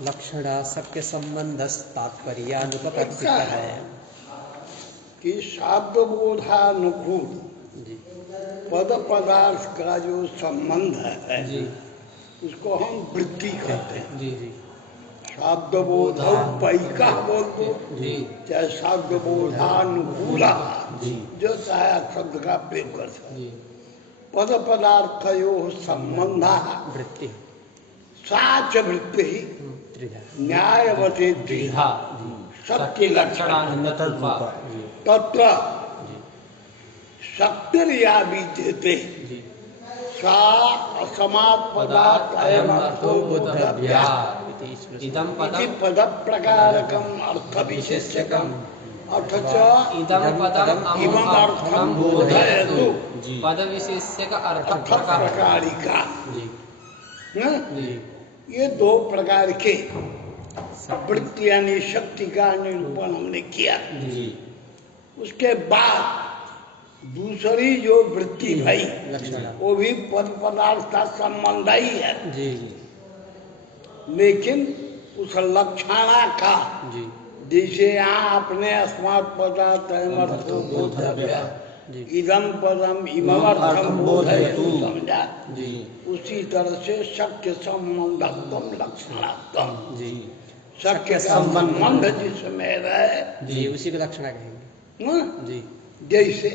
लक्षणा शक्य संबंध तात्पर्यानुपपत्तिः है कि शब्द बोधानुकूल पद पदार्थ का जो संबंध है जी उसको हम वृत्ति कहते हैं। जी जी शब्द बोधौपैका बोल दो जी चाहे शब्द बोधानुकूला जी जो चाहे शब्द का प्रयोग कर सकते जी पद पदार्थयो संबंध वृत्ति साच वृत्ति त्रिधा न्यायवते द्विधा जी शक्ति लक्षण लक्षणान्यतरूपा जी तत्र शक्तिर्या विद्यते जी सा असमात् पदार्थ अयमर्थो बोधव्या इदं इति पद प्रकारकम् अर्थ विशेषकम् अथ च इदं पदम् इमम् अर्थं बोधयतु पद विशेषक अर्थ अर्थ प्रकारिका जी न? जी ये दो प्रकार के वृत्ति यानी शक्ति का निरूपण हमने किया। जी उसके बाद दूसरी जो वृत्ति भाई लक्षणा वो भी पद पदार्थ का संबंध ही है, जी लेकिन उस लक्षणा का जी जैसे यहाँ अपने अस्मात् पदार्थ अयमर्थो बोधव्या जी इदम पदम इममर्थम बोधयतु समझा। जी उसी तरह से शक्य संबंधत्वम लक्षणात्वम जी शक्य संबंध जिसमें रहे जी उसी को लक्षणा कहेंगे न? जी जैसे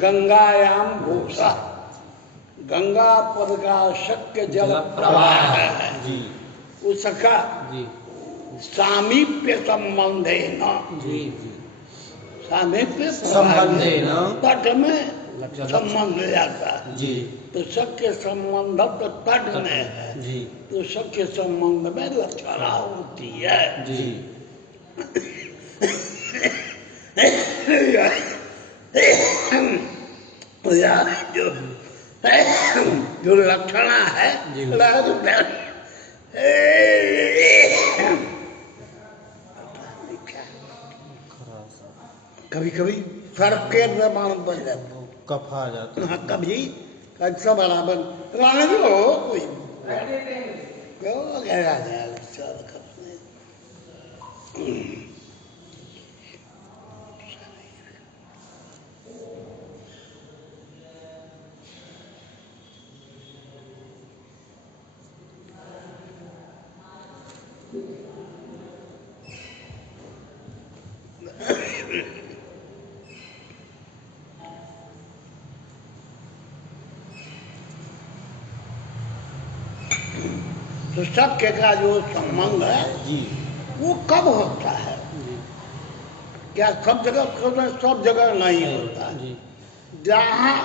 गंगायाम घोषा गंगा पद का शक्य जल प्रवाह है जी उसका जी सामीप्य संबंधे न जी जी सामीप्य संबंधेन तट में संबंध जाता है। जी तो शक्य संबंध तो तट में है, जी तो शक्य संबंध में लक्षणा होती है। जी तो यार जो लक्षणा है जी। कभी कभी सर के जबान बन जाता है, कफ आ जाता हाँ कभी अच्छा बराबर राणे भी हो कोई क्यों कह रहा है चल करने तो शक्य का जो संबंध है जी वो कब होता है? जी क्या सब जगह नहीं होता है। जी जहाँ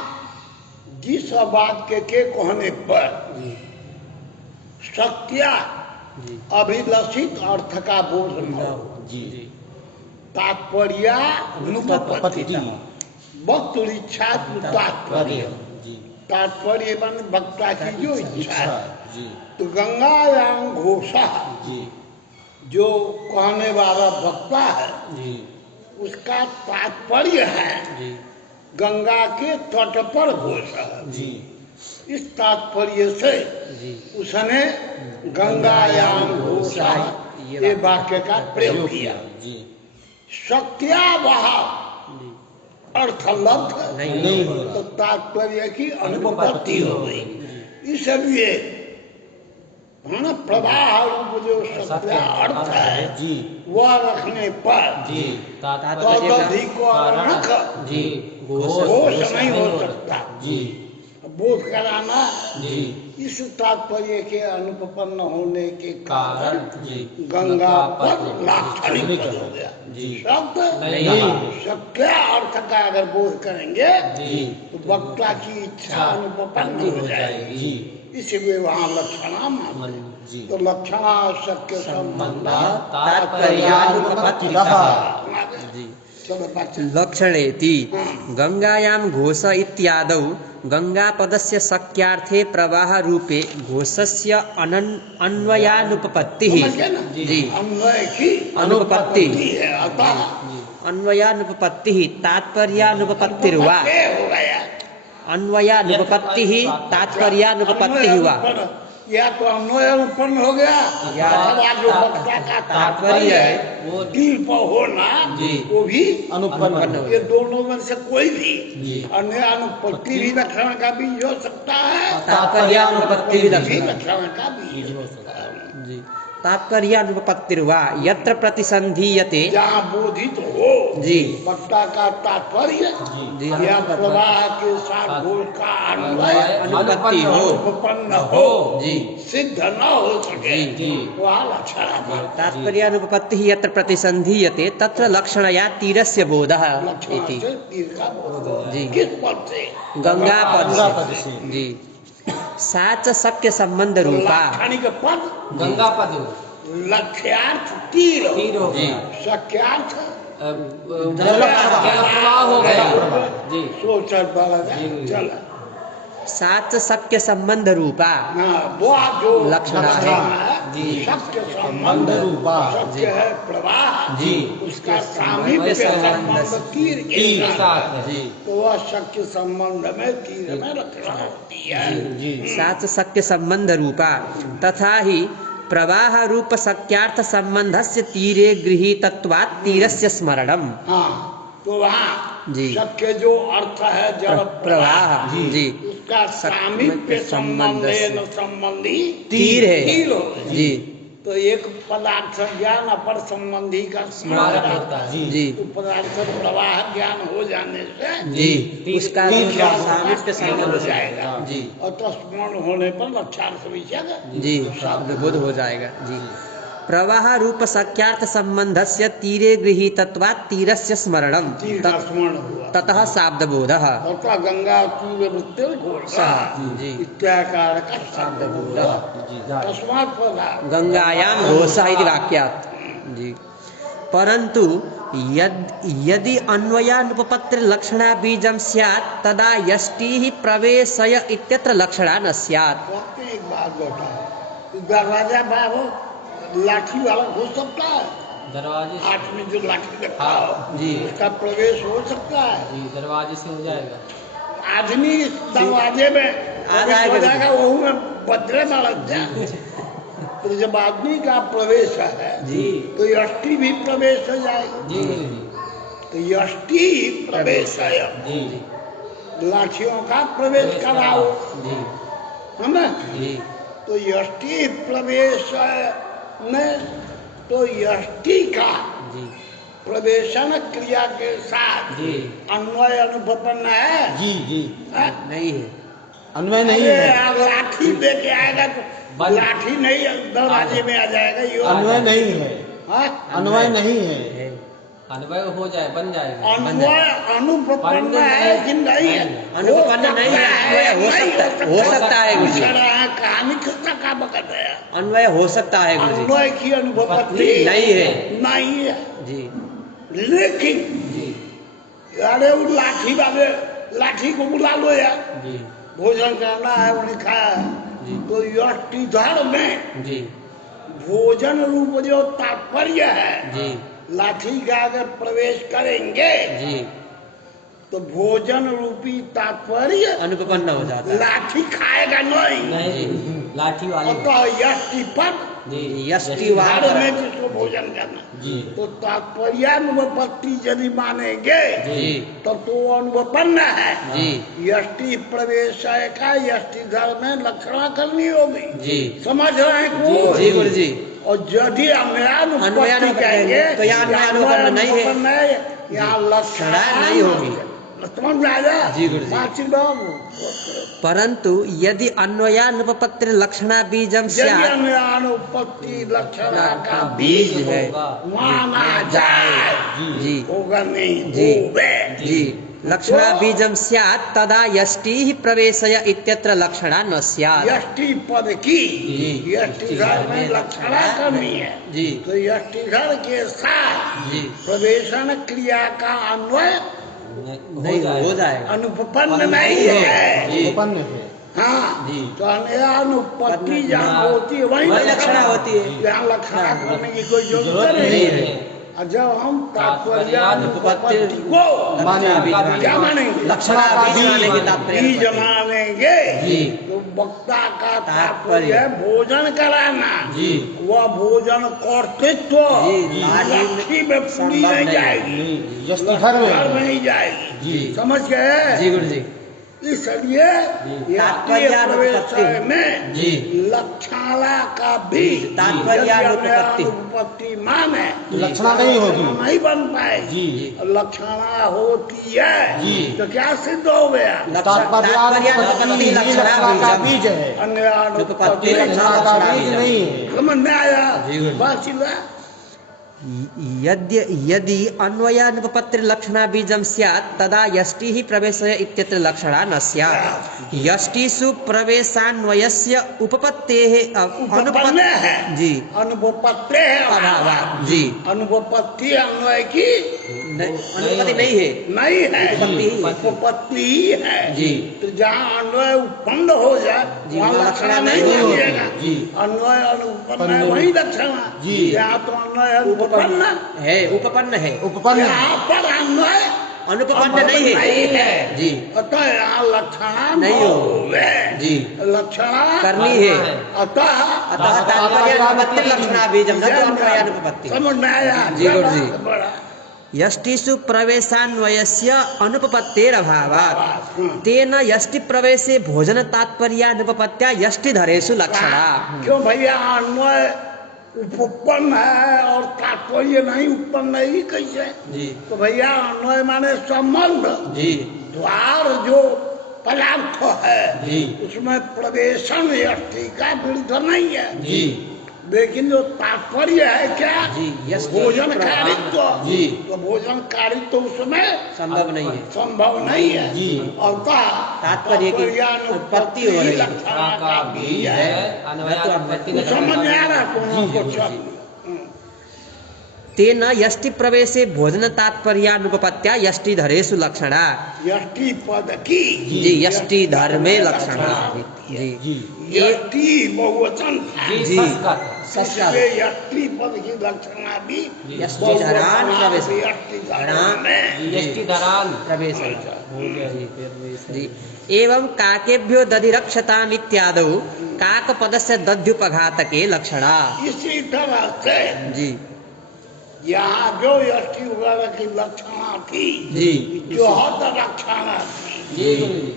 जिस वाक्य के कहने पर जी सत्या जी अभिलषित अर्थ का बोध न हो जी जी तात्पर्यानुपपत्ति वक्तुरिच्छा तात्पर्य जी तात्पर्य मान वक्ता की जो इच्छा है। जी तो गंगायाम घोषा जी जो कहने वाला वक्ता है जी उसका तात्पर्य है जी गंगा के तट पर घोषा। जी इस तात्पर्य से जी उसने गंगायाम घोषा ये वाक्य का प्रयोग किया। जी सत्यावह जी अर्थलब्ध नहीं होगा। तो तात्पर्य की अनुपपत्ति हो गई। इसलिए हाँ, प्रवाह रूप जो सत्य अर्थ है जी वह रखने पर जी तदधिकरणक जी घोष नहीं हो सकता। जी बोध कराना जी इस तात्पर्य के अनुपपन्न होने के कारण जी गंगा पर लाक्षणिक हो गया। जी शब्द नहीं। शब्द अर्थ का अगर बोध करेंगे जी तो वक्ता की इच्छा अनुपपन्न हो जाएगी। जी इसलिए वहाँ लक्षणा मान जी तो लक्षणा शक्य संबंध तात्पर्यानुपपत्तिः जी चलो बच्चा लक्षणेति गंगायां घोष इत्यादौ गंगापदस्य शक्यार्थे प्रवाहरूपे घोषस्य अन्वयानुपपत्तिः समझ गए ना? जी अन्वय की अनुपपत्ति है अतः अन्वयानुपपत्तिः तात्पर्यानुपपत्तिर्वा ये हो गया अन्वयानुपपत्तिः तात्पर्यानुपपत्तिः वा या तो अन्वय अनुपन्न हो गया या अथवा जो वक्ता का तात्पर्य है वो तील पर होना जी। वो भी अनुपन्न हो ये दोनों में से कोई भी जी। अन्य अनुपत्ति भी लक्षण का बीज हो सकता है तात्पर्यानुपपत्ति भी भी लक्षण लक्षण का बीज हो सकता है। जी तात्पर्यानुपपत्तिर्वा यत्र प्रतिसंधीयते जहाँ बोधित हो जी। वक्ता का तात्पर्य जी। या प्रवाह के साथ घोष का अन्वय अनुपत्ति हो अनुपन्न हो जी। सिद्ध न हो सके जी। वह लक्षण तात्पर्यानुपपत्तिः यत्र प्रतिसंधीयते तत्र लक्षणया तीरस्य बोधः लक्षण इति से तीर का बोध जी। किस पद से गंगापद से जी सा च शक्य संबंध रूपा लाक्षणिक पद गंगा पद लक्ष्यार्थ तीर तीर हो जी। गया शक्यार्थ जल प्रवाह हो गया जी सोच जी। चल सा च शक्य संबंध रूपा वो जो लक्षण है जी। शक्य संबंध रूपा शक्य है प्रवाह जी। उसका सामीप्य संबंध तीर के के साथ साथ है जी तो वह शक्य संबंध में तीर में रचना होती है। सा च शक्य संबंध रूपा तथा ही प्रवाह रूप शक्यार्थ संबंधस्य तीरे गृहीतत्वात् तीरस्य स्मरणम् हाँ तो वहाँ जी। शक्य जो अर्थ है जल प्रवाह जी उसका सामीप्य संबंध न संबंधी तीर है तीर हो जी तो एक पदार्थ ज्ञान अपर संबंधी का स्मारक स्मरण होता है जी तो पदार्थ प्रवाह ज्ञान हो जाने से जी उसका सामिप्य संबंध हो हो जाएगा जी और तस्मरण होने पर लक्षार्थ विषय जी बोध हो जाएगा जी प्रवाह रूप शक्यार्थ संबंधस्य तीरे गृहीतत्वात् तीरस्य स्मरणम् तीर का स्मरण हुआ ततः शाब्दबोधः तथा गंगा तीर वृत्ति घोषा जी। इत्याकार का शब्द बोला तस्मात् पदा गंगायां घोषः इति वाक्यात् जी परंतु यदि अन्वयानुपपत्तिर्लक्षणा बीजं स्यात् तदा यष्टिः प्रवेशय इत्यत्र लक्षणा न स्यात्। वाकई एक बात बेटा दरवाजा बाबू लाठी वाला हो सकता है दरवाजे से हाथ में जो लाठी रखा हो जी। उसका प्रवेश हो सकता है जी दरवाजे से हो जाएगा आदमी इस दरवाजे में प्रवेश हो जाएगा वो में बदले में लग जाए तो जब आदमी का प्रवेश है जी तो यष्टि भी प्रवेश हो जाएगी जी जी तो यष्टि प्रवेश है जी लाठियों का प्रवेश कराओ जी है ना जी तो यष्टि प्रवेश में तो यष्टि का जी प्रवेशन क्रिया के साथ जी अन्वय अनुपन्न है जी जी हाँ? नहीं है अन्वय नहीं अरे है यार, लाठी लेके आएगा तो बंद। लाठी नहीं दरवाजे में आ जाएगा ये अन्वय नहीं है हाँ? अन्वय नहीं है है। अन्वय हो जाए बन जाएगा अन्वय अनुपन्न है कि नहीं है अनुपन्न नहीं है अन्वय हो सकता है गुरु जी कहानी किसका का बकत है अन्वय हो सकता है गुरु जी अन्वय की अनुपत्ति नहीं है नहीं है जी लेकिन जी अरे उस लाठी वाले लाठी को बुला लो यार जी भोजन करना है उन्हें खाया है जी तो यष्टि धर्म में जी भोजन रूप जो तात्पर्य है जी लाठी का अगर प्रवेश करेंगे जी तो भोजन रूपी तात्पर्य अनुपन्न हो जाता है लाठी खाएगा नहीं नहीं लाठी वाले अतः यष्टि पद जी यष्टि धर्म वाला में जिसको भोजन करना जी तो तात्पर्यानुपत्ति यदि मानेंगे जी तब तो वो अनुपन्न है जी यष्टि प्रवेश का यष्टि घर में लक्षणा करनी होगी जी समझ रहे हैं जी को गुरु जी और यदि अन्वयानुपत्ति अन्वयानुपत्ति कहेंगे तो यहाँ अन्वयानुपन्न नहीं है। अन्वयानुपन्न है यहाँ लक्षणा नहीं होगी। समझ में आया जी गुरु जी। बातचीत बाबू परंतु यदि अन्वयानुपपत्ति लक्षणा बीजम यदि स्यात् अन्वयानुपत्ति लक्षणा का बीज बीज है माना जाए जी होगा नहीं जी होवे जी लक्षणा बीजम स्यात् तदा यष्टिः प्रवेशय इत्यत्र लक्षणा न स्यात्। यष्टि पद की जी। यष्टि घर में लक्षणा करनी है जी तो यष्टि घर के साथ जी प्रवेशन क्रिया का अन्वय नहीं हो जाएगा अनुपन्न नहीं है जी उपपन्न है हाँ जी। तो अनुपत्ति जहाँ होती है वही वही लक्षणा होती है। यहाँ लक्षणा करने की कोई जरूरत नहीं नहीं है। है और जब हम तात्पर्यानुपपत्ति को मानेंगे। क्या मानेंगे? लक्षणा बीज मानेंगे तात्पर्य बीज मानेंगे जी। तो वक्ता का तात्पर्य है भोजन कराना जी। वह भोजन कर्तृत्व जी। लाठी में पूरी संभव नहीं नहीं। जाएगी, नहीं, यष्टि धर्म है। घर में नहीं जाएगी। जी। समझ गए? जी गुरु जी। इसलिए तात्पर्यानुपपत्ति में जी। लक्षणा का भी तात्पर्यानुपपत्ति अनुपपत्ति माने लक्षणा नहीं होगी। नहीं बन पाएगी। जी। लक्षणा होती है जी। तो क्या सिद्ध हो गया? तात्पर्यानुपपत्ति लक्षणा का बीज है, अन्य अनुपपत्ति लक्षणा का बीज नहीं है। समझ में आया? जी, गुरु। बात सीधा। यदि अन्वयानुपपत्ति लक्षणा बीजम स्यात् तदा यष्टि ही प्रवेशय इत्यत्र लक्षणा न स्यात्। यष्टिषु प्रवेशान्वयस्य उपपत्तेः उपपन्न है जी अनुपपत्ति है अभावात् जी। अनुपपत्ति अन्वय की अनुपपत्ति नहीं है, नहीं है, उपपत्ति। उपपत्ति ही है जी। तो जहाँ अन्वय उत्पन्न हो जाए जी, वहाँ वहाँ लक्षणा लक्षणा नहीं नहीं मानिएगा। जी। अन्वय अनुपन्न है वही लक्षणा। जी। यहाँ तो अन्वय अनुपन्न है उपपन्न है, उपपन्न यहाँ पर अन्वय अनुपपन्न नहीं है जी। अतः यहाँ लक्षणा नहीं नहीं हो। हो जी। लक्षणा करनी है। अतः अतः तात्पर्यानुपपत्ति लक्षणा बीजम न तु अन्वयानुपपत्ति। समझ में आया? जी, गुरु जी। बड़ा यष्टिषु प्रवेशान्वयस्य अनुपपत्तेरभावात् तेन यष्टि प्रवेशे भोजन तात्पर्यानुपपत्त्या यष्टिधरेषु लक्षणा। क्यों भैया? अन्वय उपपन्न है और तात्पर्य नहीं उत्पन्न नहीं कैसे? जी। तो भैया अन्वय माने संबंध। जी। द्वार जो पदार्थ है जी। उसमें प्रवेशन यष्टि का विरुद्ध नहीं है जी। लेकिन जो तात्पर्य है क्या? जी, यष्टि भोजन कारित्व। जी। तो भोजन कारित्व उसमें संभव नहीं है। संभव नहीं है। जी। अतः तात्पर्य की उत्पत्ति हो रही है। लक्षणा का बीज है। अन्वयानुपपत्ति तो समझ में आ रहा जी, को? जी, तेन यष्टि प्रवेशे भोजन तात्पर्यानुपपत्त्या यष्टिधरेषु लक्षणा। यष्टि पद की जी, यष्टि धर्मे लक्षणा। जी। जी। यष्टि बहुवचन था। जी। इसलिए यष्टि पद की लक्षणा भी यष्टि धरान प्रवेश। यष्टि धरान में यष्टिधरान् प्रवेश जी। एवं काकेभ्यो दधिरक्षताम् इत्यादौ काकपदस्य दध्युपघातके लक्षणा। इसी तरह से जी। यहाँ जो यष्टि वगैरह की लक्षणा थी जी। जोहत लक्षणा थी। जी गुरु जी।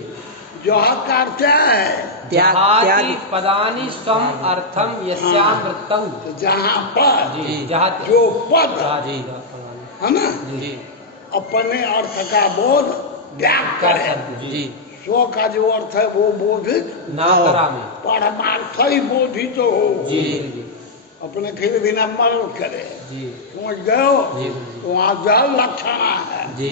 जोहत का अर्थ क्या है? त्याग जहाति पदानि स्वम अर्थम यस्याम वृत्तम। तो जहाँ पर जी जहाति जो पद जी है ना जी अपने अर्थ का बोध त्याग कर करे। सकते जी स्व का जो अर्थ है वो बोधित ना करामे परमार्थ ही बोधित हो। जी जी अपने खेल बिना मरण करे। जी समझ गए? जी तो वहाँ जल लक्षणा है जी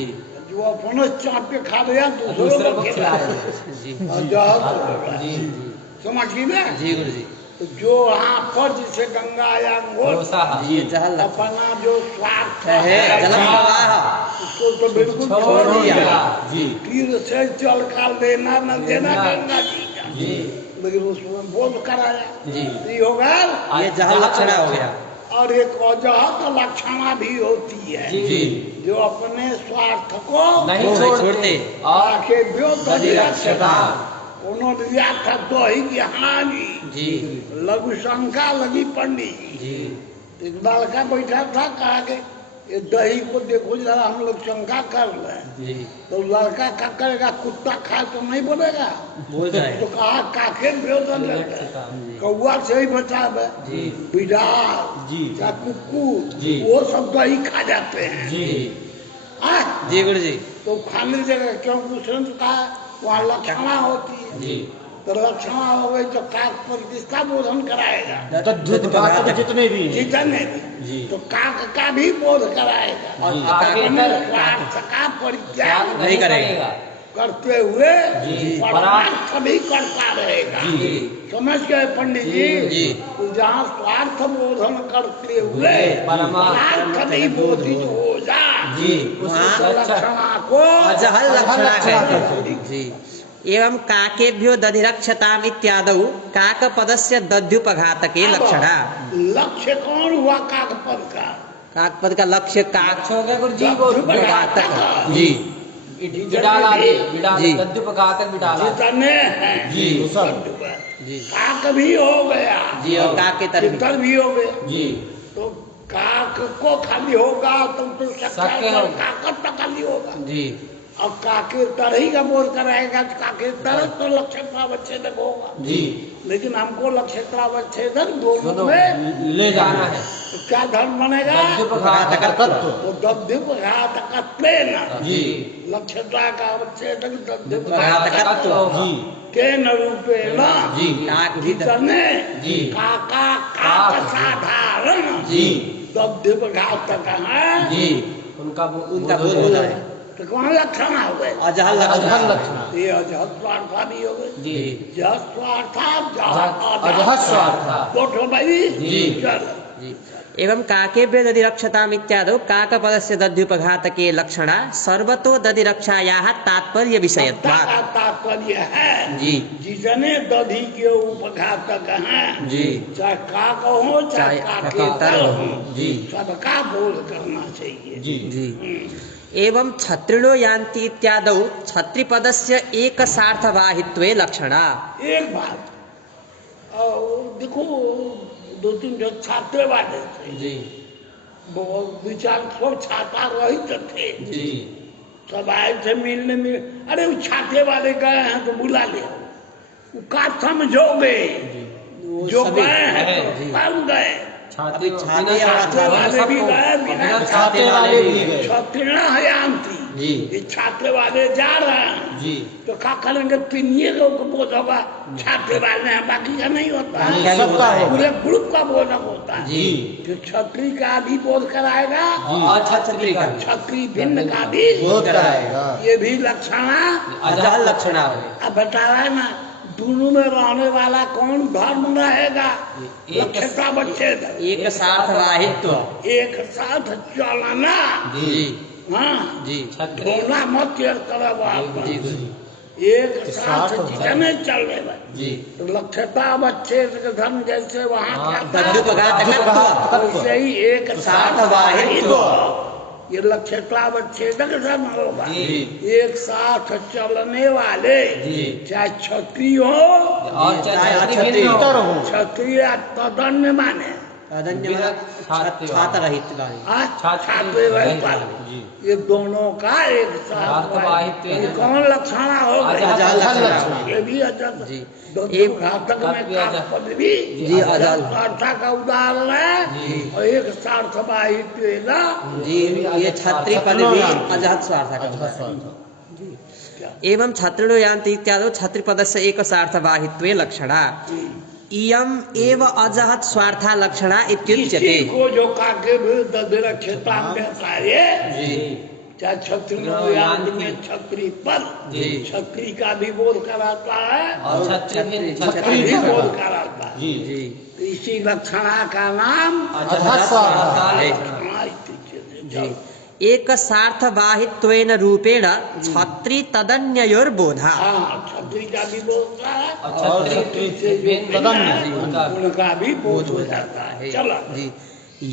जो अपने चाप के खा लिया दूसरे दूसरों को को खिलाए खिलाए। जी। और जहर जी जी समझ गई ना? जी गुरु जी। तो जो वहाँ पर जिसे गंगा या भरोसा जी जहल अपना जो स्वार्थ है जल प्रवाह उसको तो बिल्कुल छोड़ छोड़ दिया। दिया। जी तीर से चल का लेना न देना गंगा जी का। जी लेकिन उसमें बोध कराया। जी। तो ये होगा। ये जहल लक्षणा हो गया। और एक अजहत लक्षणा भी होती है जी जो अपने स्वार्थ को नहीं छोड़ते और आके व्यो दधिरक्षता। उन्होंने दिया था तो ही की हानि जी। लघु शंका लगी पंडित जी। जी। एक लड़का बैठा था कहा के ये दही को देखो जरा हम लोग शंका कर रहे हैं। जी। तो लड़का क्या करेगा? कुत्ता खाए तो नहीं बोलेगा। बोल जाए। तो कहा काके व्योदन लेते कौआ से ही बचावे। जी। बिडाल जी। या कुक्कुर जी। वो सब दही खा जाते हैं। जी हाँ? जी गुरु जी। तो खाने जगह क्यों पूछने तो कहा वहाँ लक्षणा होती है। जी तो लक्षणा हो गई तो काक पर किसका बोधन कराएगा? तद्युत जितने भी हैं। जितने भी जी। तो काक का भी बोध कराएगा और जी। अपने स्वार्थ का परित्याग नहीं करेगा। करते हुए जी। परमार्थ भी करता रहेगा। जी। समझ गए पंडित जी? जी। तो जहाँ स्वार्थ बोधन करते हुए परमार्थ भी बोधित हो जा जी उस वहाँ लक्षणा को अजहल लक्षणा लक्षणा कहते हैं। जी। एवं काकेभ्यो दधिरक्षताम् इत्यादौ काकपदस्य दध्युपघातके लक्षणा। लक्ष्य कौन हुआ काकपद का? काक पद का लक्ष्य काक हो गया गुरु जी को घातक जी बिडाला बिडाला जी। तद्युपघातक बिडाला जितने हैं जी। जी काक भी हो गया जी और काक के तरफ तितर भी हो गया जी तो काक को खाली होगा तो शक्य सच्चा हो। काकत तो खाली होगा जी अब काके तर ही का बोध कराएगा तो काके तर तो लक्षत्रावच्छेदक होगा जी लेकिन हमको लक्षत्रावच्छेदक दोनों दोनों में ले जाना है तो क्या धर्म बनेगा तद्युपघातकत्व तो दद्युपघातकत्वेन जी लक्षत्रा का अवच्छेदक घातकत्व जी के न रूपेण जी काक भी जितने जी। काका काक काक साधारण जी दद्युपघातक है जी उनका उनका बोध होता है तो कौन लक्षण हो गए अजहल लक्षण लक्षण ये अजहत स्वार्था भी हो गए जी जहत स्वार्था अजहत स्वार्था बोलो भाई जी। चलो जी एवं काकेभ्य दधिरक्षताम् इत्यादौ काकपदस्य दध्युपघातके लक्षणा सर्वतो दधिरक्षायाः तात्पर्य विषयत्वात् का तात्पर्य है जी जितने दधि के उपघातक हैं जी चाहे काक हो चाहे काकेतर हो जी सबका बोध करना चाहिए जी जी एवं छत्रिणो यान्ति इत्यादौ छत्रिपदस्य एकसार्थवाहित्वे लक्षणा एक बात और देखो दो तीन जो छात्र वाले थे जी वो विचार सब छाता रहित थे जी सब आए थे मिलने में अरे वो छाते वाले गए हैं तो बुला ले वो का समझोगे जो सभी गए हैं गए, तो जी। कल गए छाती छाती बिना और छाती वाले भी गए बिना छाते वाले भी गए छत्रिणा हयांती जी ये छात्र वाले जा रहे हैं जी तो क्या करेंगे पिनिए लोग को बोध होगा छात्र वाले हैं बाकी का नहीं होता है क्या होता है पूरे ग्रुप का बोधक होता है जी फिर छत्री का भी बोध कराएगा और छत्री का छत्री भिन्न का भी बोध कराएगा ये भी लक्षणा अजहल लक्षणा अब बता रहा है ना दोनों में रहने वाला कौन धर्म रहेगा एक लक्षता बच्चे एक सार्थवाहित्व एक साथ चलना जी हाँ जी छत्री बोलना मत करब आप जी एक साथ जितने चल रहे जी तो लक्षता बच्चे धर्म जैसे वहाँ हाँ, क्या था? दध्युपघातकत्व वैसे ही एक साथ वाहित्व ये लक्षता बच्चे धर्म होगा जी एक साथ चलने वाले जी चाहे क्षत्रिय हो और चाहे छत्री छत्री भिन्न उत्तर हो क्षत्रिय तदन्य माने छात्र रहित गाड़ी छात्र रहित जी ये दोनों का एक साथ अर्थवाहित्व ये कौन लक्षणा हो अजहल लक्षणा ये भी अजहल जी एक घातक में भी अजहल। पद भी जी, अजहल। सार्था का उदाहरण है जी। और एक सार्थवाहित्व है ना जी ये छत्री पद भी अजहत स्वार्थ का एवं छत्रिणो यान्ति इत्यादौ छत्रिपदस्य एकसार्थवाहित्वे लक्षणा इयम् एव अजहत स्वार्था लक्षणा इत्युच्यते किसी को जो काके भी दधिरक्षता में कार्य जी चाहे छत्री में छत्री पर जी। छत्री का भी बोध कराता है और छत्री छत्री भी बोध कराता है जी जी तो इसी लक्षणा का नाम अजहत स्वार्था लक्षणा इत्युच्यते। जी एक सार्थवाहित्वेन रूपेण छत्री तदन्ययोर्बोधा हाँ छत्री का भी बोध है और छत्री से भिन्न उनका उनका भी बोध हो जाता है चलो जी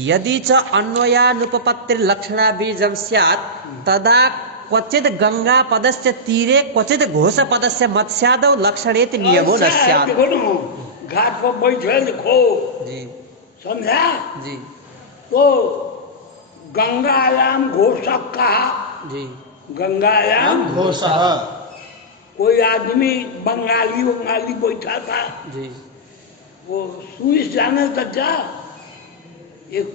यदि च अन्वयानुपपत्तिर्लक्षणा बीजं स्यात् तदा क्वचित् गंगा पदस्य तीरे क्वचित् घोष पदस्य मत्स्यादौ लक्षणेति नियमो न ऐसा है, स्यात् देखो ना घाट पर बैठे लिखो जी समझा जी तो गंगायाम घोषक कहा जी गंगायाम घोषः कोई आदमी बंगाली बैठा था जी वो स्विस जाने तक जा एक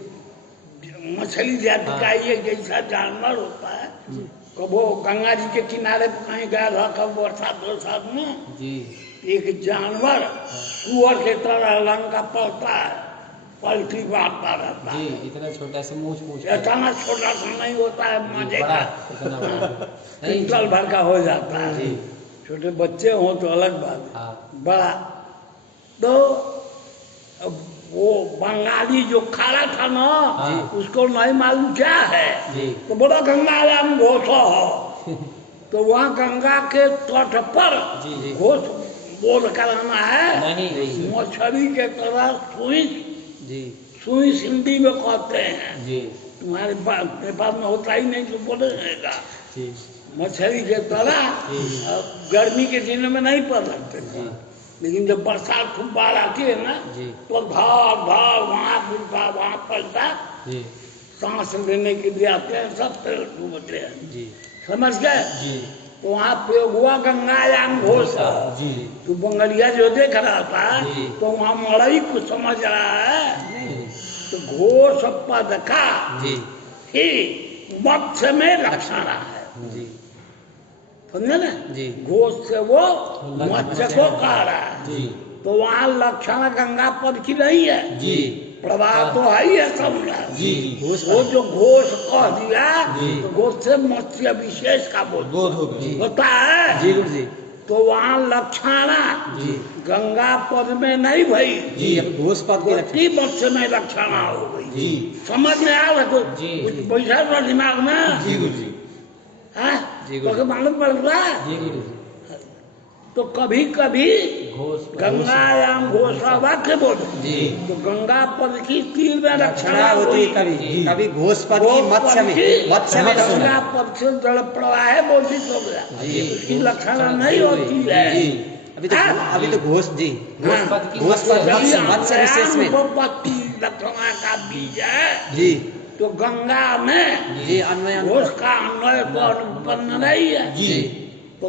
मछली जाति का ये जैसा जानवर होता है कबो गंगा जी के किनारे पर कहीं गया था कब बरसात में जी एक जानवर सुअर के तरह रंग का पड़ता है पलटी मारता रहता जी है इतना छोटा से मूछ मूछ इतना छोटा सा नहीं होता है मजे बड़ा का इतना बड़ा नहीं क्विंटल भर का हो जाता है जी छोटे बच्चे हों तो अलग बात है हाँ बड़ा तो अब वो बंगाली जो खड़ा था ना हाँ। उसको नहीं मालूम क्या है जी तो बोला गंगाराम घोष हो तो वहाँ गंगा के तट पर जी जी घोष बोध कराना है नहीं मछली के तरह सुई जी सुई हिंदी में कहते हैं जी तुम्हारे पास में होता ही नहीं तो बोलेगा। जी मछली के तरह गर्मी के दिनों में नहीं पड़ सकते थे, लेकिन जब बरसात खूब बाढ़ आती है ना जी तो भाग भाग वहाँ बुलता वहाँ पलटा, जी सांस लेने के लिए आते हैं, सब पेड़ डूबते हैं। जी समझ गए? जी तो वहाँ प्रयोग हुआ गंगायाम घोष। जी तो बंगलिया जो देख रहा था जी। तो वहाँ मड़ई को समझ रहा है। जी तो घोष पद का जी ही मत्स्य में लक्षण है, जी समझे ना? जी। घोष से वो मत्स्य को कह रहा है। जी तो वहाँ लक्षण गंगा पद की नहीं है, जी प्रवाह तो है ही है सब में। जी वो जो घोष कह दिया जी। तो घोष से मत्स्य विशेष का बोध हो गया। होता है। जी गुरु जी तो वहाँ लक्षणा जी गंगा पद में नहीं भई, जी अब घोष पद के लक्षण गोटी मत्स्य में लक्षणा हो गई। जी समझ में आ रहा तो जी। कुछ बैठा था दिमाग में? जी गुरु जी हाँ? जी गुरु तो मालूम पड़ रहा है? जी गुरु जी तो कभी कभी घोष गंगायाम घोषा वाक्य बोल जी तो गंगा पद की तीर में लक्षणा लक्षणा होती है कभी जी। कभी घोष पद की मत्स्य में गंगा पद से जल प्रवाह बोधित हो गया, जी। उसकी लक्षणा नहीं होती है। जी अभी तो घोष जी घोष पद की घोष पद मत्स्य मत्स्य विशेष में उपपत्ति लक्षणा का बीज है। जी तो गंगा में जी अन्वय घोष का अन्वय को अनुपन्न नहीं है। जी तो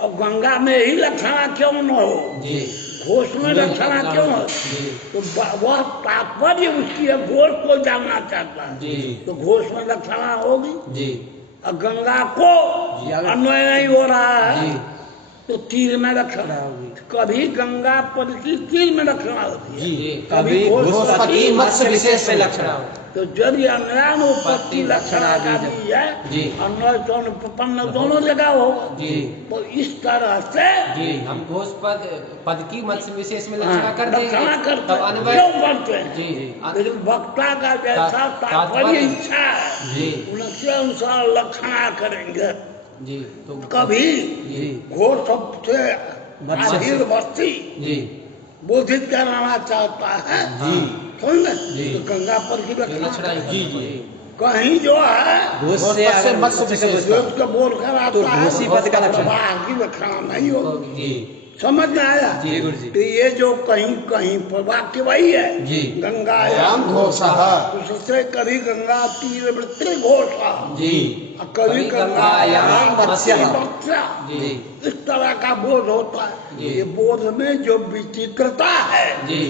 अब गंगा में ही लक्षणा क्यों न हो, जी घोष में लक्षणा क्यों हो? जी तो वह तात्पर्य उसकी है, घोष को जानना चाहता है। जी तो घोष में लक्षणा होगी जी और गंगा को अन्वय नहीं हो रहा है जी तो तीर में लक्षणा होगी। कभी गंगा पद की तीर में लक्षणा होती है, जी कभी घोष पद की मत्स्य विशेष में लक्षणा तो यदि अन्वयानुपत्ति लक्षणा का भी है जी। अन्वय तो अनुपन्न दोनों जगह होगा। जी तो इस तरह से जी हम घोष पद की मत्स्य विशेष में हाँ, लक्षणा कर देंगे लक्षणा करते तब हैं। अन्वय क्यों करते हैं? जी जी लेकिन वक्ता का जैसा तात्पर्य तात्पर्य इच्छा है जी उनके अनुसार लक्षणा करेंगे। जी तो कभी जी घोर सबसे मत्स्य आखिर वस्ती जी बोधित कराना चाहता है, जी समझे? जी। तो गंगा पर की लक्षणा लक्षणा जी जी कहीं जो है घोष से अगर मत्स्य विशेष जो उसको बोल कर तो आता है घोषी पद का लक्षण प्रवाह की लक्षणा नहीं होगी। जी समझ में आया? जी गुरु जी तो ये जो कहीं कहीं पर वाक्य वही है जी। गंगायाम घोषा, उससे कभी गंगा तीर वृत्ति घोषा जी और कभी गंगायाम मत्स्य मत्स्य, जी इस तरह का बोध होता है। जी। ये बोध में जो विचित्रता है जी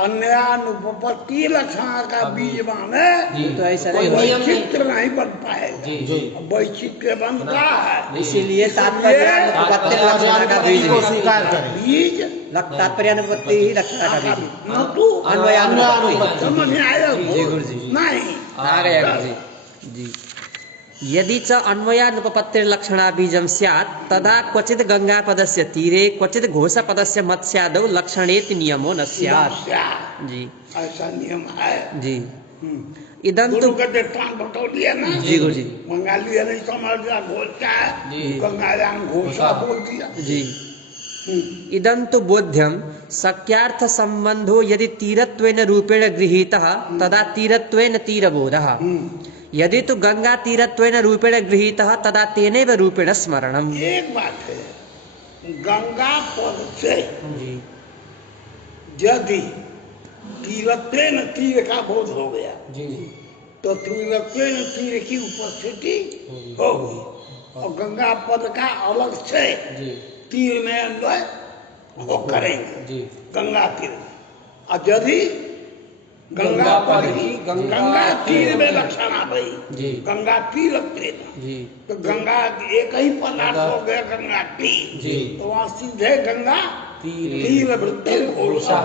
अन्यानुपत्ति लक्षणा का बीज माने जी तो ऐसा कोई नहीं होगा। वैचित्र नहीं बन पाएगा। जी जी वैचित्र बनता है इसीलिए तात्पर्यानुपत्ति लक्षणा का बीज को है। स्वीकार करें। बीज तात्पर्यानुपत्ति ही लक्षणा का बीज है। न तू अन्वयानुपत्ति समझ में आया? जी गुरु जी नहीं आ गया गुरु जी जी यदि च अन्वयानुपपत्तिर्लक्षणा बीजं स्यात् तदा क्वचित् गंगापदस्य तीरे क्वचित् घोषपदस्य मत्स्यादौ लक्षणेति नियमो न स्यात् जी ऐसा नियम है। जी इदं गुरु तु का दृष्टांत बता दिया ना, जी गुरु जी बंगाली नहीं समझ गया घोष क्या है, जी। गंगायाम घोषा बोल दिया। जी इदं तु बोध्यं शक्यार्थ संबंधो यदि तीरत्वेन रूपेण गृहीतः तदा तीरत्वेन तीरबोधः यदि तो गंगा तीरत्वेन रूपेण गृहीतः तदा तेनैव रूपेण स्मरणम्। एक बात है, गंगा पद से जी यदि तीरत्वेन तीर का बोध हो गया जी तो तीरत्वेन तीर की उपस्थिति होगी और गंगा पद का अलग से जी तीर में अन्वय वो करेंगे जी गंगा तीर। और यदि गंगा पद की गंगा तीर में लक्षणा भई जी गंगा तीर तीर जी तो गंगा एक ही पदार्थ हो गया गंगा तीर, जी तो वहाँ सीधे गंगा तीर तीर वृत्ति घोषा।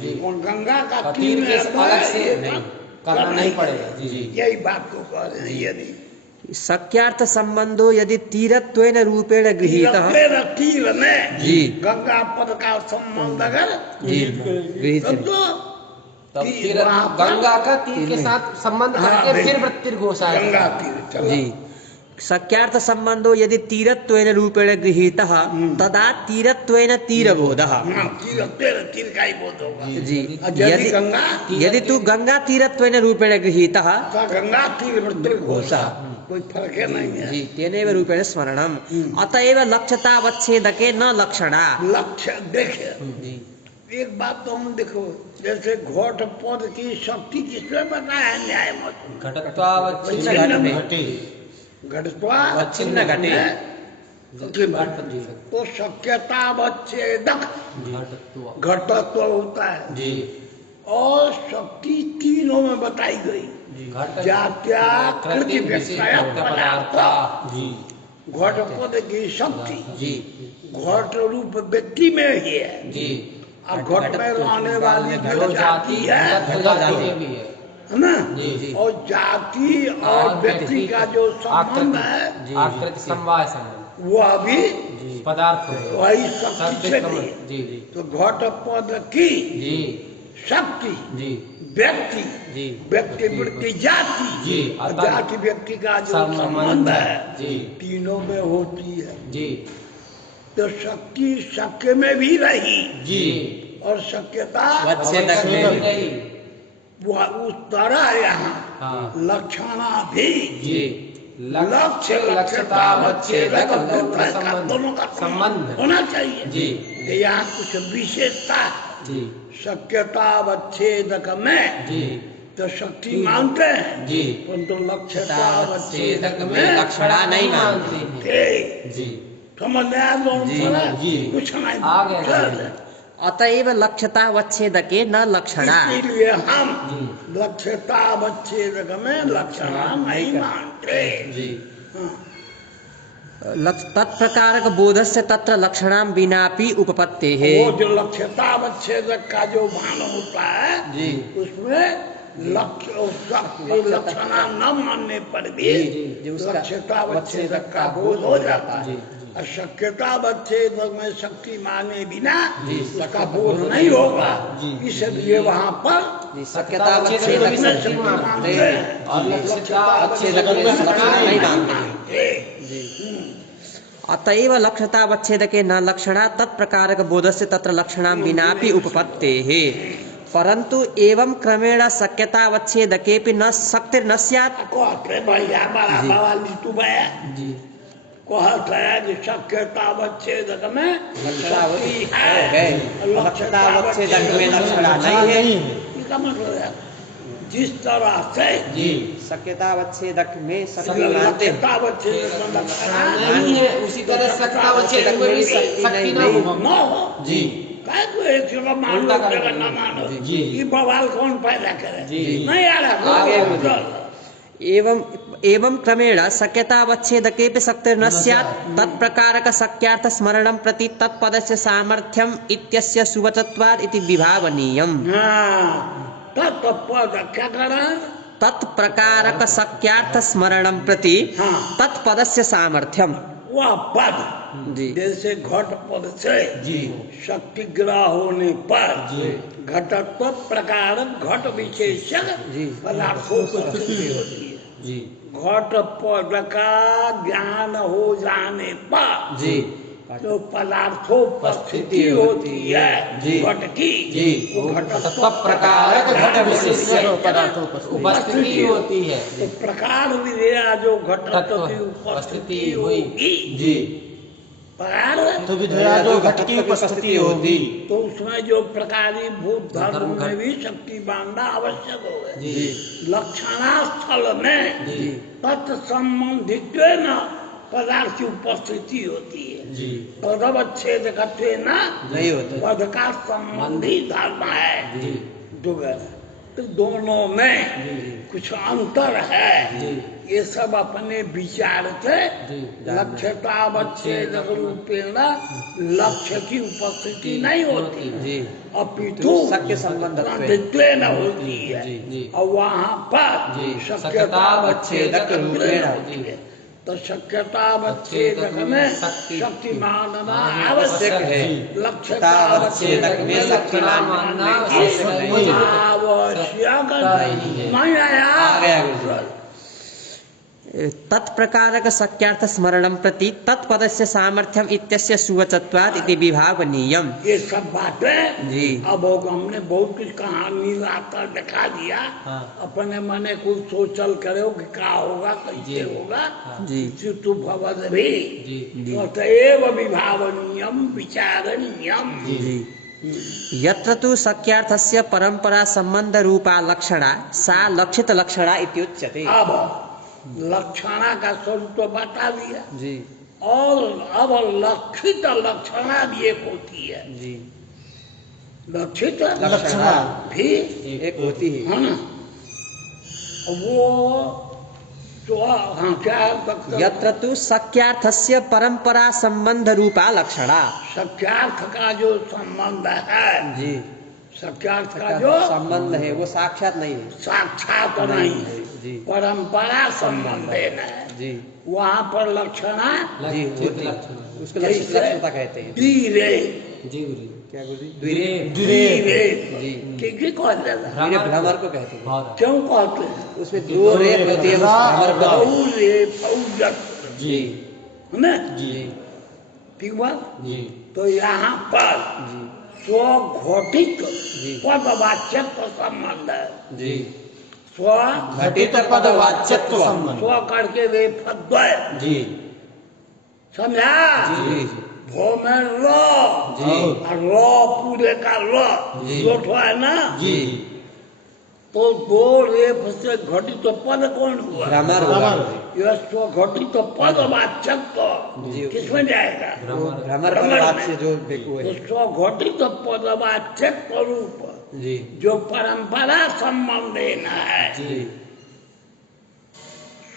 जी। और गंगा का और तीर तीर में के अन्वय अलग से ये नहीं सब करना नहीं पड़ेगा। जी जी यही बात को कह रहे हैं। यदि शक्यार्थ संबंधो यदि तीरत्वेन रूपेण गृहीतः तीर में जी गंगा पद का संबंध अगर जी गृहीत समझो तब तीर तीर वहाँ पर गंगा का तीर के साथ संबंध हाँ, करके बिल्कुल। फिर वृत्तिर घोषा है। गंगा तीर चलो। जी शक्यार्थ संबंधो यदि तीरत्वेन रूपेण गृहीतः तदा तीरत्वेन तीरबोधः। तीर का ही बोध होगा जी और यदि गंगा यदि तू गंगा तीरत्वेन रूपेण गृहीतः तो गंगा तीर मृत्यु घोषा कोई फर्क है नहीं है। जी तेनेव रूपेण स्मरणम अतएव लक्ष्यतावच्छेदके न लक्षणा। लक्ष्य देखे जी एक बात तो हम देखो जैसे घोट पद की शक्ति किसमें बताया है न्याय मत घटत्वावच्छिन्न अवच्छिन्न घटे। तो शक्यतावच्छेदक घटत्व होता है जी और शक्ति तीनों में बताई गई जात्या कृति व्यक्तया पदार्थ। जी घट पद की शक्ति जी घट रूप व्यक्ति में ही है जी और घट में रहने वाली जो जो जाति जाति है जाति भी है है ना जी। और जाति और व्यक्ति का जो संबंध है आकृति समवाय संबंध वह भी जी पदार्थ है। वही शक्ति शक्ति से समझ दी। जी जी तो घट पद की जी शक्ति जी व्यक्ति जी व्यक्ति वृत्ति जाति जी और जाति व्यक्ति का जो संबंध है जी तीनों में होती है। जी तो शक्ति शक्य में भी रही जी और शक्यता वच्छेदक में भी। नहीं वह उस तरह यहाँ हाँ लक्षणा भी जी लक्ष्य लक्ष्यतावच्छेदक दोनों का संबंध होना चाहिए। जी यहाँ कुछ विशेषता जी शक्यतावच्छेदक में जी तो शक्ति मानते हैं जी परंतु लक्ष्यतावच्छेदक छेदक में में लक्षणा नहीं मानते हैं थे। जी समझ में आया दोनों जी, तरह? जी। कुछ नहीं आगे चल। अतएव लक्ष्यतावच्छेदके न लक्षणा। इसीलिए हम जी लक्ष्यतावच्छेदक में लक्षणा नहीं मानते। जी हाँ। तत्प्रकारक बोधस्य तत्र लक्षणाम विनापि उपपत्तेः। वो जो लक्ष्यतावच्छेदक का जो भान होता है जी उसमें लक्षणा न मानने पर भी जी, उसका लक्ष्यतावच्छेदक का बोध हो जाता है। जी, और शक्यतावच्छेदक में शक्ति माने बिना उसका बोध नहीं होगा। इसलिए वहाँ पर शक्यतावच्छेदक बिना शक्ति मानते हैं और लक्ष्यतावच्छेदक में लक्षणा नहीं मानते। अतएव लक्ष्यतावच्छेदके न लक्षणा तत्प्रकारक बोधस्य तत्र लक्षणाम विनापि उपपत्तेः। परंतु एवं क्रमेण शक्यतावच्छेदकेपि न शक्तिर्न स्यात्। कहते भैया बड़ा बवाली तू भैया जी कहता है कि शक्यतावच्छेदक में शक्ति है लक्ष्यतावच्छेदक में लक्षणा नहीं है। इसका मतलब है जिस तरह से जी शक्यतावच्छेदक में शक्ति मानते हैं। लक्ष्यतावच्छेदक में लक्षणा नहीं है उसी तरह शक्तावच्छेदक में भी शक्ति ना हो न हो जी काय को एक जगह मान लो एक जगह न मानो जी। ये बवाल कौन पैदा करे जी। नहीं आ रहा आगे एवं क्रमेण शक्यतावच्छेदकेपि शक्तिर्न स्यात् तत्प्रकारक शक्यार्थ स्मरणं प्रति तत्पदस्य सामर्थ्यम् इत्यस्य सुवचत्वात् इति विभावनीयम्। तत्पद क्या करा तत्प्रकारक शक्यार्थ स्मरणं प्रति तत्पदस्य सामर्थ्यम। वह पद जी जैसे घट पद से जी शक्ति ग्रह होने पर जी घटत्व प्रकार घट विशेषक जी पदार्थों पर स्थिति होती है। जी घट पद का ज्ञान हो जाने पर जी जो पदार्थों पर स्थिति होती है जी। घट की जी वो घटत्व प्रकार घट विशेष पदार्थों पर उपस्थिति होती है तो प्रकार विधेया जो घटत्व तत्व की उपस्थिति उपस्थिति हुई होगी जी प्रकार तो विधेया जो घट की उपस्थिति होगी तो उसमें जो प्रकारी भूत धर्म में भी शक्ति बांधना आवश्यक होगा। जी लक्षणास्थल में जी तत्संबंधित न पदार्थ की उपस्थिति होती है। जी पदवच्छेद करते न नहीं होता। पद का संबंधी धर्म है जी तो दोनों में जी कुछ अंतर है। जी ये सब अपने विचार से जी लक्ष्यतावच्छेद रूपेण लक्ष्य की उपस्थिति नहीं होती जी अपितु शक्य संबंध संबंधित्वेन होती है जी, जी। और वहाँ पर जी, शक्यतावच्छेदक रूपेण जी। होती है। तो शक्यतावच्छेदक में शक्ति मानना आवश्यक है। लक्ष्यतावच्छेदक में शक्ति मानना आवश्यक नहीं आया। तत्प्रकारक शक्यार्थ स्मरणं प्रति तत्पदस्य सामर्थ्यम इत्यस्य सुवचत्वात् इति विभावनीयम। ये सब बातें जी। अब हमने बहुत कुछ कहानी लाकर दिखा दिया। हाँ। अपने मने कुछ सोचल करो कि क्या होगा कैसे होगा। जी। चित्तु भवद भी जी। तथैव विभावनीयम विचारणीयम। जी। यत्र तु शक्यार्थस्य परंपरा संबंध रूपा लक्षणा सा लक्षित लक्षणा इत्युच्यते। अब लक्षणा का स्वरूप तो बता दिया जी। और अब लक्षित लक्षणा भी एक होती है। जी। लक्षित लक्षणा भी एक होती है। है ना। वो तो हाँ क्या है? यत्र तु शक्यार्थस्य परंपरा संबंध रूपा लक्षणा। सत्यार्थ का जो संबंध है, जी। सत्यार्थ का जो संबंध है वो साक्षात नहीं है। साक्षात नहीं है, जी। परंपरा संबंध है। जी। वहाँ पर लक्षणा जी होती है। उसको लक्षित लक्षणता कहते हैं। धीरे क्या बोली? द्विरे। धीरे जी। ठीक कह देगा। द्विरे भ्रमर को कहते हैं। क्यों कहते हैं? उसमें दो रेप होती है, भ्रमर को कहते हैं। रे फौजत जी। है ना। जी। ठीक बात। जी। तो यहाँ पर जी। स्वघोषित जी। पदवाच्यत्व संबंध है। जी। स्व घटित पदवाच्यत्व। स्व करके वे फद्वय जी। समझा। जी। भो में रो जी। और रो पूरे का रो जी। लोट है ना। जी। तो दो रेप से घटित तो पद कौन हुआ? भ्रमर होगा। यह स्व घटित तो पदवाच्यत्व जी। किसमें जाएगा? भ्रमर पदवाच्य जो देखो तो है। स्व घटित पदवाच्यत्व रूप जी। जो परंपरा संबंध है। जी।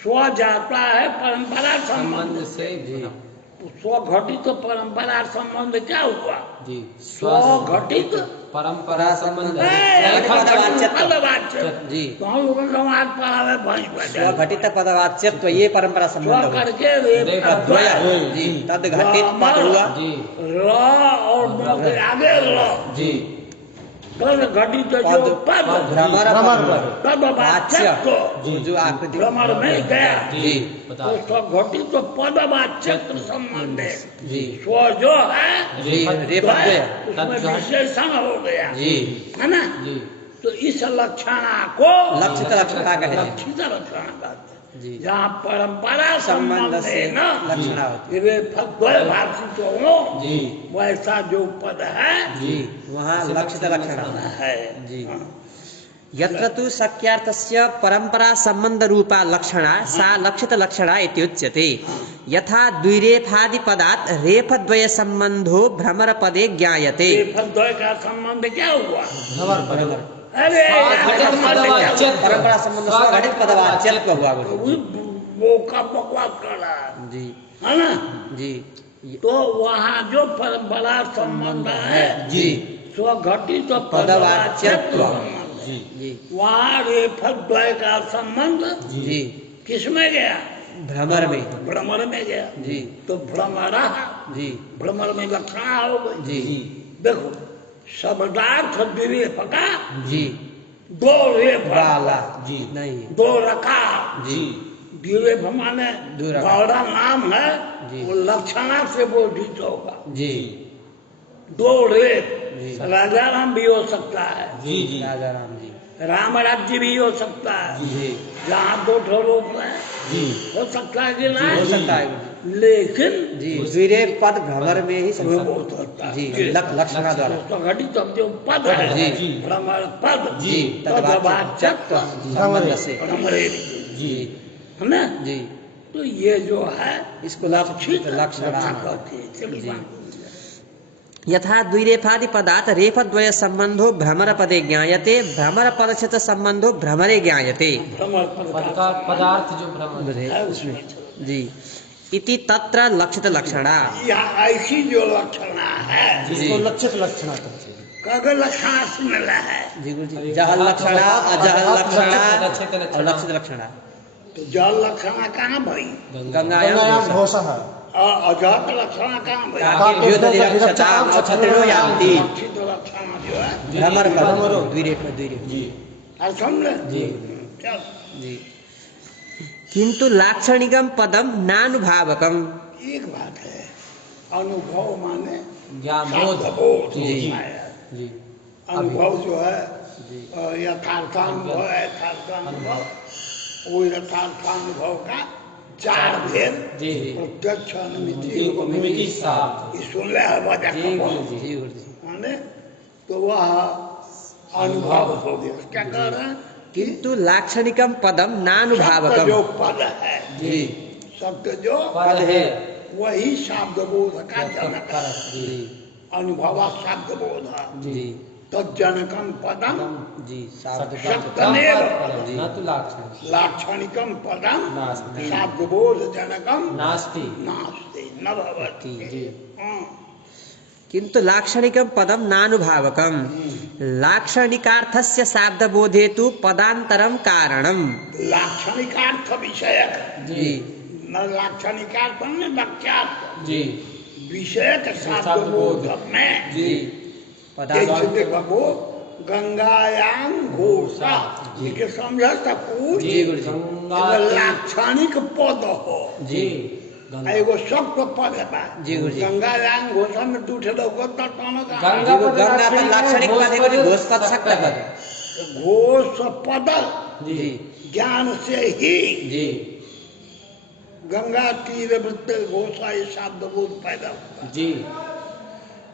स्व जाता है परंपरा संबंध संबंध से जी। स्व घटित परंपरा संबंध क्या हुआ? जी। स्व घटित परंपरा संबंध पदवाच्य। जी। तो हम लोग समाज पढ़ावे भैंस स्वघटित पदवाच्यत्व ये परंपरा स्व संबंध हुआ। करके वे तद्वय। जी। तद घटित पद हुआ। जी। र और दो के आगे र जी। पद घटित जो पद भ्रमर पदवाच्यत्व जो आकृति भ्रमर में गया। जी। तो स्व घटित पदवाच्यत्व संबंध है। जी। स्व जो है जी। रेपद्वय। उसमें विशेषण हो गया। जी। है ना। जी। तो इस लक्षणा को लक्षित लक्षणता कहते हैं। लक्षित लक्षणा कहते हैं। जी। जहाँ परंपरा संबंध है ना लक्षणा होती वे फद्वय भाषित हो जी। वैसा जो पद है जी। वहाँ लक्षित लक्षणा है। जी। हाँ। यत्र तु शक्यार्थस्य परंपरा संबंध रूपा लक्षणा सा लक्षित लक्षणा इत्युच्यते। यथा द्विरेफादि पदात् रेफद्वय संबंधो भ्रमर पदे ज्ञायते। ये फद्वय का संबंध क्या हुआ? भ्रमर। अरे परंपरा संबंध स्वघटित पदवाच्यत्व हुआ। वो का बकवास कर रहा है। जी। है ना। जी। तो वहाँ जो परंपरा संबंध है जी। स्वघटित पदवाच्यत्व। जी। जी। वहाँ रेफद्वय का संबंध जी। किसमें गया? भ्रमर में। भ्रमर में गया। जी। तो भ्रमरा जी। भ्रमर में लक्षणा हो गई। जी। देखो शब्दार्थ विवेक का जी। दो रेफ वाला। जी। नहीं। दो रखा। जी। विवेक माने दो रखा। गौड़ा नाम है। जी। वो लक्षणा से बोधित होगा। जी। दो रेफ जी। राजा राम भी हो सकता है। जी। जी। राजा राम जी। राम राज्य भी हो सकता है। जी। जहाँ दो ठो रूप है जी। हो सकता है कि हो नहीं? सकता है। लेकिन जी। द्विरेफ पद भ्रमर में ही वो संभव। हो सकता है। जी। लक्षणा द्वारा। स्वघटित जो पद है जी। भ्रमर पद जी। तदवाच्यत्व संबंध से। भ्रमरेरी जी। है ना। जी। तो ये जो है इसको लक्षित लक्षणा कहते हैं। चलिए जी। बात। यथा द्विरेफादि पदात् रेफद्वय संबंधो भ्रमर पदे ज्ञायते भ्रमर पदस्थ संबंधो भ्रमरे ज्ञायते। भ्रमर पद का पदार्थ जो भ्रमर है उसमें। उसमें। जी। इति तत्र लक्षित लक्षणा। यहाँ ऐसी जो लक्षणा है जी। लक्षित लक्षणा कहते हैं। कग लक्षणा सुन रहा है। जी गुरु जी। जहल लक्षणा अजहल लक्षणा लक्षित लक्षणा। और लक्षित लक्षणा। तो जल लक्षणा कहाँ भाई? गंगायां घोषः अजहत लक्षणा कहाँ भाई? काके द्योतदिरक्षतां अक्षत्रिणो यान्ति। लक्षित लक्षणा जो है भ्रमर पद द्विरेफ द्विरेफ। जी। और समझ ले। जी। चल। जी। किंतु लाक्षणिकम पदम नानुभावकम। एक बात है, अनुभव माने ज्ञान बोध। शब्दबोध जी होता है। जी अनुभव जो है जी यथार्थानुभव है, यथार्थानुभव वो यथार्थानुभव का चार भेद जी प्रत्यक्ष अनुमिति जी उपमिति साथ। ये सुन ले है वजह जी का गुरु बोल। जी माने तो वह अनुभव हो गया। क्या कह रहे हैं? किंतु लाक्षणिकम पदम सत्य नानुभावकम। जो पद है, जी सत्य जो पद है वही शब्दबोध का जनक है। जी अनुभव शब्दबोध जी तज्जनकम पदम जी सत्यमेव न तु लाक्षणिक लाक्षणिकम पदम नास्ति। शब्दबोध जनकम नास्ति। नास्ति न भवति। जी हाँ। किंतु लाक्षणिकम पदम नानुभावकम। लाक्षणिकार्थस्य शाब्दबोधे तु पदांतरम कारणम। लाक्षणिकार्थ विषयक जी न लाक्षणिकार्थ में वाक्यार्थ जी विषयक शब्दबोध में जी जैसे देखो गंगायाम घोषा ये समझ सकूँ जी गुरु जी एगो लाक्षणिक पद हो जी एगो शब्द पद बा। जी गुरु जी। गंगायाम घोषा में दू ठे लोग गंगा पद गंगा पर लाक्षणिक पद है कि घोष पद शक्त पद। घोष पद जी ज्ञान से ही जी गंगा तीर वृत्त घोषा ये शब्द बोध पैदा होता है। जी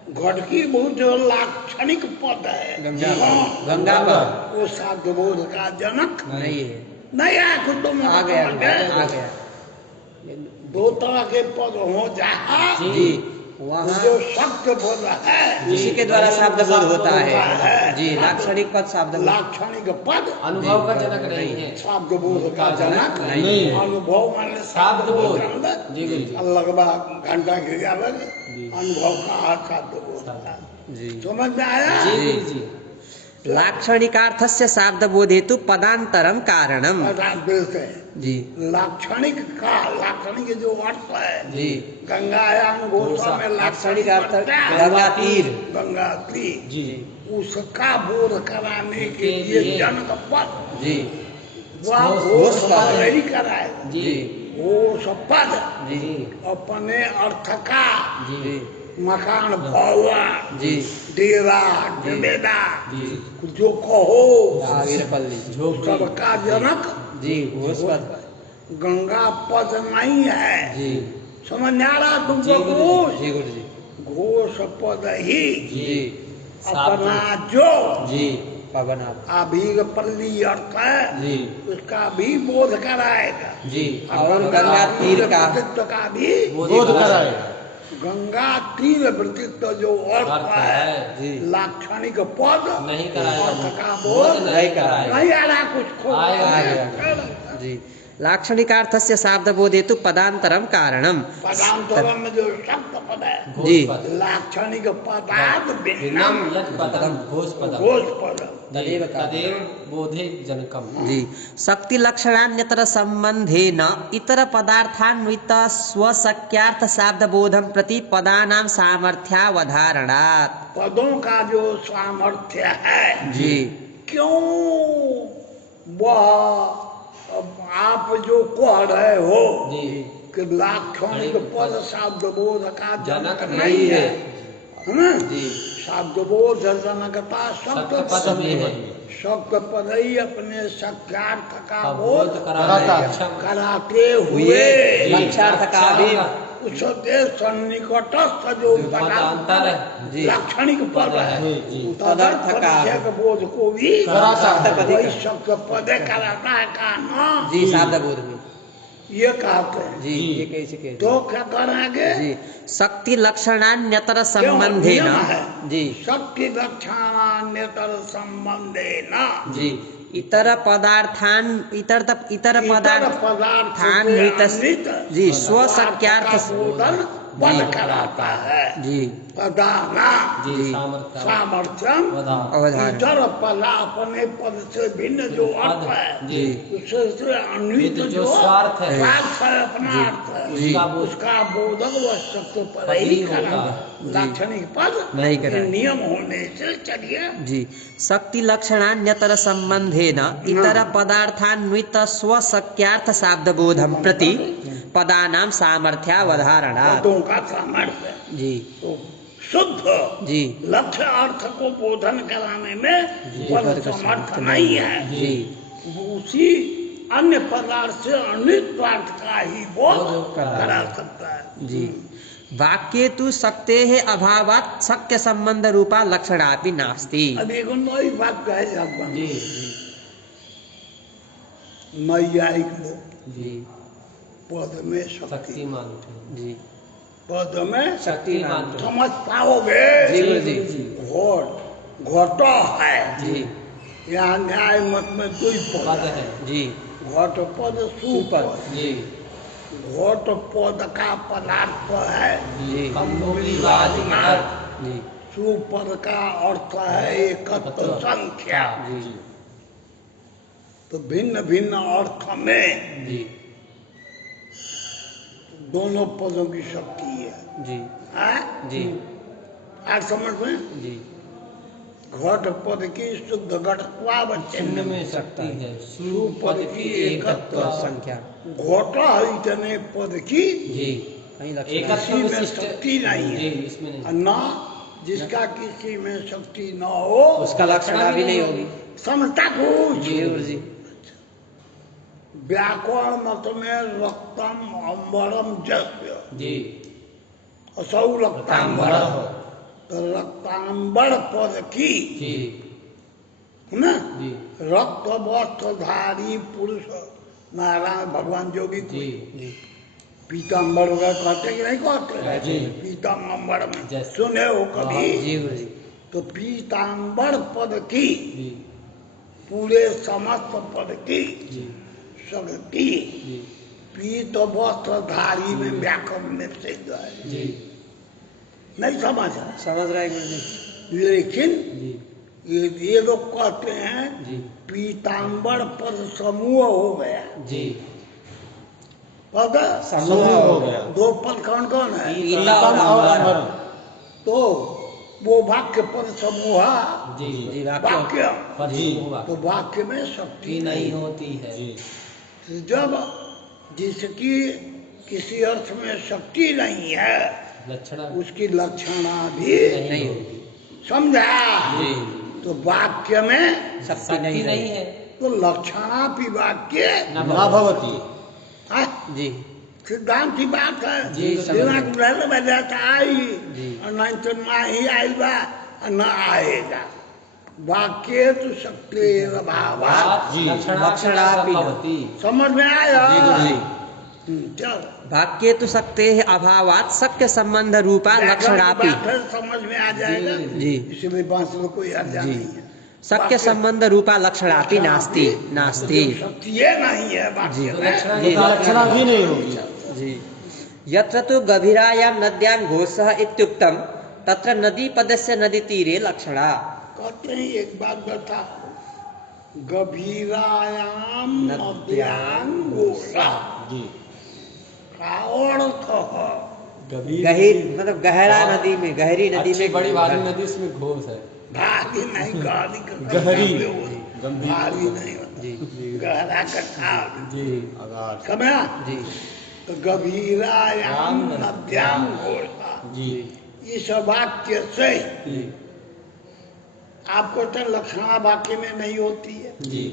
घटकी बहुत जो लाक्षणिक पद है गंगा हाँ, गंगा पर वो शब्द बोध का जनक नहीं है। नहीं है खुद तुम आ गया आ गया। दो तरह के पद हो जहाँ जी वहाँ जो शब्द बोध है उसी के द्वारा शब्द बोध होता है। है। जी लाक्षणिक पद शब्द बोध। लाक्षणिक पद अनुभव का जनक नहीं है। शब्द बोध का जनक नहीं है। अनुभव माने शब्द बोध। जनक। जी गुरु जी लगभग घंटा गिर जावे जी। अनुभव का अर्थ शब्द बोध होता है। जी समझ में आया? जी गुरु जी लाक्षणिकार्थस्य शाब्दबोध हेतु पदांतरम कारणम। जी लाक्षणिक का लाक्षणिक जो अर्थ है जी गंगायाम घोषा में लाक्षणिक लाक्षणिक अर्थ अर्थ गंगा तीर। गंगा तीर जी उसका बोध कराने के लिए जनक पद जी वह घोष घोष पद पद है। नहीं कराएगा। जी घोष पद जी अपने अर्थ का जी मकान भवन जी डेरा डबेदा जी जो कहो आगे पढ़ लीजिए। झोपड़ी सबका जनक जी घोष पद गंगा पद नहीं है। जी समझ में आ रहा तुमको? जी गुरु घोष जी गुरु जी घोष पद ही जी अपना जो जी पवना अभीग पल्ली अर्थ है जी उसका भी बोध कराएगा। जी और गंगा तीर का वृत्तित्व का भी बोध कराएगा। गंगा तीर वृत्तित्व जो अर्थ अर्थ है है जी लाक्षणिक पद नहीं कराएगा। अर्थ का बोध बोध नहीं कराएगा। नहीं आ रहा कुछ खो आएगा। जी लाक्षणिकार्थस्य शाब्दबोध हेतु पदांतरम कारणम। पदांतरम में जो शब्द पद है घोष जी। पद। लाक्षणिक पदार्थ भिन्नम यत् पदम घोष पदम। घोष पद जी, तदेव बोधे जनकम। जी शक्ति लक्षणान्यतर संबंधेन इतर पदार्थान्वित स्वशक्यार्थ शाब्दबोधम प्रति पदानां सामर्थ्यावधारणात्। पदों का जो सामर्थ्य है जी क्यों वह आप जो कह रहे हो जी कि लाक्षणिक पद शब्दबोध का जनक जनक नहीं है ना? जी शब्दबोध जनकता शब्द शब्द पद में है। शब्द पद ही अपने शक्यार्थ का का बोध बोध कराता है। कराते हुए हुए लक्षार्थ का भी उस देश सन्निकटस्थ जो पदांतर है। जी लाक्षणिक पद है जी तदर्थ का विषयक बोध को भी कराता है। वही शब्द पद कराता है का नाम जी शाब्दबोध में ये कहते हैं। जी ये कैसे कहते तो क्या करेंगे? जी शक्ति लक्षणान्यतर क्यों? संबंधेन नियम है। जी शक्ति लक्षणान्यतर संबंधे न जी इतर पदार्थान इतर पदार्थान्वित जी स्वशक्यार्थ बोधन पद कराता है। जी पदाना जी सामर्थ्यम अवधारण इतर पदा अपने पद से भिन्न जो अर्थ है जी उससे अन्वित जो जो स्वार्थ है, स्वार्थ है अपना अर्थ है जी। उसका बोधक वस्तु पर पद ही ही करा होता है। लाक्षणिक पद नहीं करा। ये नियम होने से चलिए जी शक्ति लक्षणान्यतर संबंधेन इतर पदार्थान्वित स्वशक्यार्थ शाब्दबोधम प्रति पदानां सामर्थ्यावधारणात्। पदों का सामर्थ्य जी तो शुद्ध जी लक्ष्य अर्थ को बोधन कराने में जी, पद पद का समर्थ समर्थ नहीं नहीं है। जी उसी अन्य पदार्थ से अन्वित अर्थ का ही बोध बोध करा सकता है। जी वाक्ये तु शक्तेः अभावात् शक्य संबंध रूपा लक्षणापि नास्ति। अब एक नई बात कहे जाता जी नैयायिक लोग जी पद में शक्ति शक्ति मानते हैं। जी पद में शक्ति मानते हैं। समझ पाओगे जी गुरु जी घोट घोटा है जी यहाँ न्याय मत में कोई पद पद है है। जी घोट पद सुपद जी घोट पद का पदार्थ है जी कंभोगिवादी अर्थ। जी सुपद का अर्थ है एकत्व संख्या। जी तो भिन्न भिन्न अर्थ में जी दोनों पदों की शक्ति है। जी हैं? जी आज समझ में जी घट पद की शुद्ध घटत्वावच्छिन्न चिन्ह में में शक्ति है। सुपद की एकत्व संख्या घोटा इतने पद की जी कहीं लक्षण एकत्व किसी में विशिष्ट शक्ति नहीं जी है इसमें और नहीं। ना जिसका किसी में शक्ति न हो उसका लक्षणा भी नहीं होगी। समझता कुछ जी गुरु जी व्याकरण मत में रक्तम अम्बरम जस्य जी असौ रक्तांबर तो रक्तांबर पद की जी है ना जी रक्त वस्त्रधारी पुरुष नारायण भगवान जोगी को जी जी पीताम्बर वगैरह कहते कि नहीं कहते जी। पीताम्बर में जैसे। सुने हो कभी जी गुरु जी तो पीताम्बर पद की जी पूरे समस्त पद की जी शक्ति जी पीत वस्त्रधारी में व्याकरण में सिद्ध है। जी नहीं समझ है समझ रहे हैं गुरु जी लेकिन जी ये लोग कहते हैं जी पीताम्बर पद समूह हो गया। जी पद समूह हो गया। दो पद कौन कौन है पीता और अंबर। तो वो वाक्य पद समूह जी जी वाक्य वाक्य पर जी तो वाक्य में शक्ति भी नहीं नहीं होती है। है। जब जिसकी किसी अर्थ में शक्ति नहीं है लक्षण उसकी लक्षणा भी नहीं होगी। समझा जी तो वाक्य में शक्ति शक्ति नहीं नहीं है है। तो लक्षणा भी वाक्य न भवती। हाँ, जी सिद्धांत की बात है जी, दिमाग रहने में जाता आई जी। और नहीं तो ना ही आएगा और न आएगा। वाक्य तो शक्ति भाव जी लक्षणापि न। भवती। समझ में आया जी गुरु जी चल वाक्ये तु शक्तेः अभावात् शक्य संबंध रूपा लक्षणापि बात है, समझ में आ जाएगा। जी इसलिए बांस में कोई अर्जा जी। नहीं है। शक्य वाक्य- संबंध रूपा लक्षणापि नास्ति नास्ति शक्ति ये नहीं है वाक्य तो में। लक्षण जी। लक्षण भी नहीं होगी। जी यत्र तु गभीरायां नद्यां घोषः इत्युक्तं तत्र नदी पदस्य नदी तीरे लक्षणा। कहते हैं एक बात बता गभीरायाम नद्यां घोषा जी का अर्थ है गहीर मतलब गहरा नदी में गहरी नदी अच्छी में बड़ी भारी नदी उसमें घोष है। भारी नहीं गहरी का गहरी। गंभीर भारी नहीं होता जी गहरा कथा जी समझा जी तो गभीरायाम नद्यां घोषा जी इस वाक्य से जी आपको तो लक्षणा वाक्य में नहीं होती है जी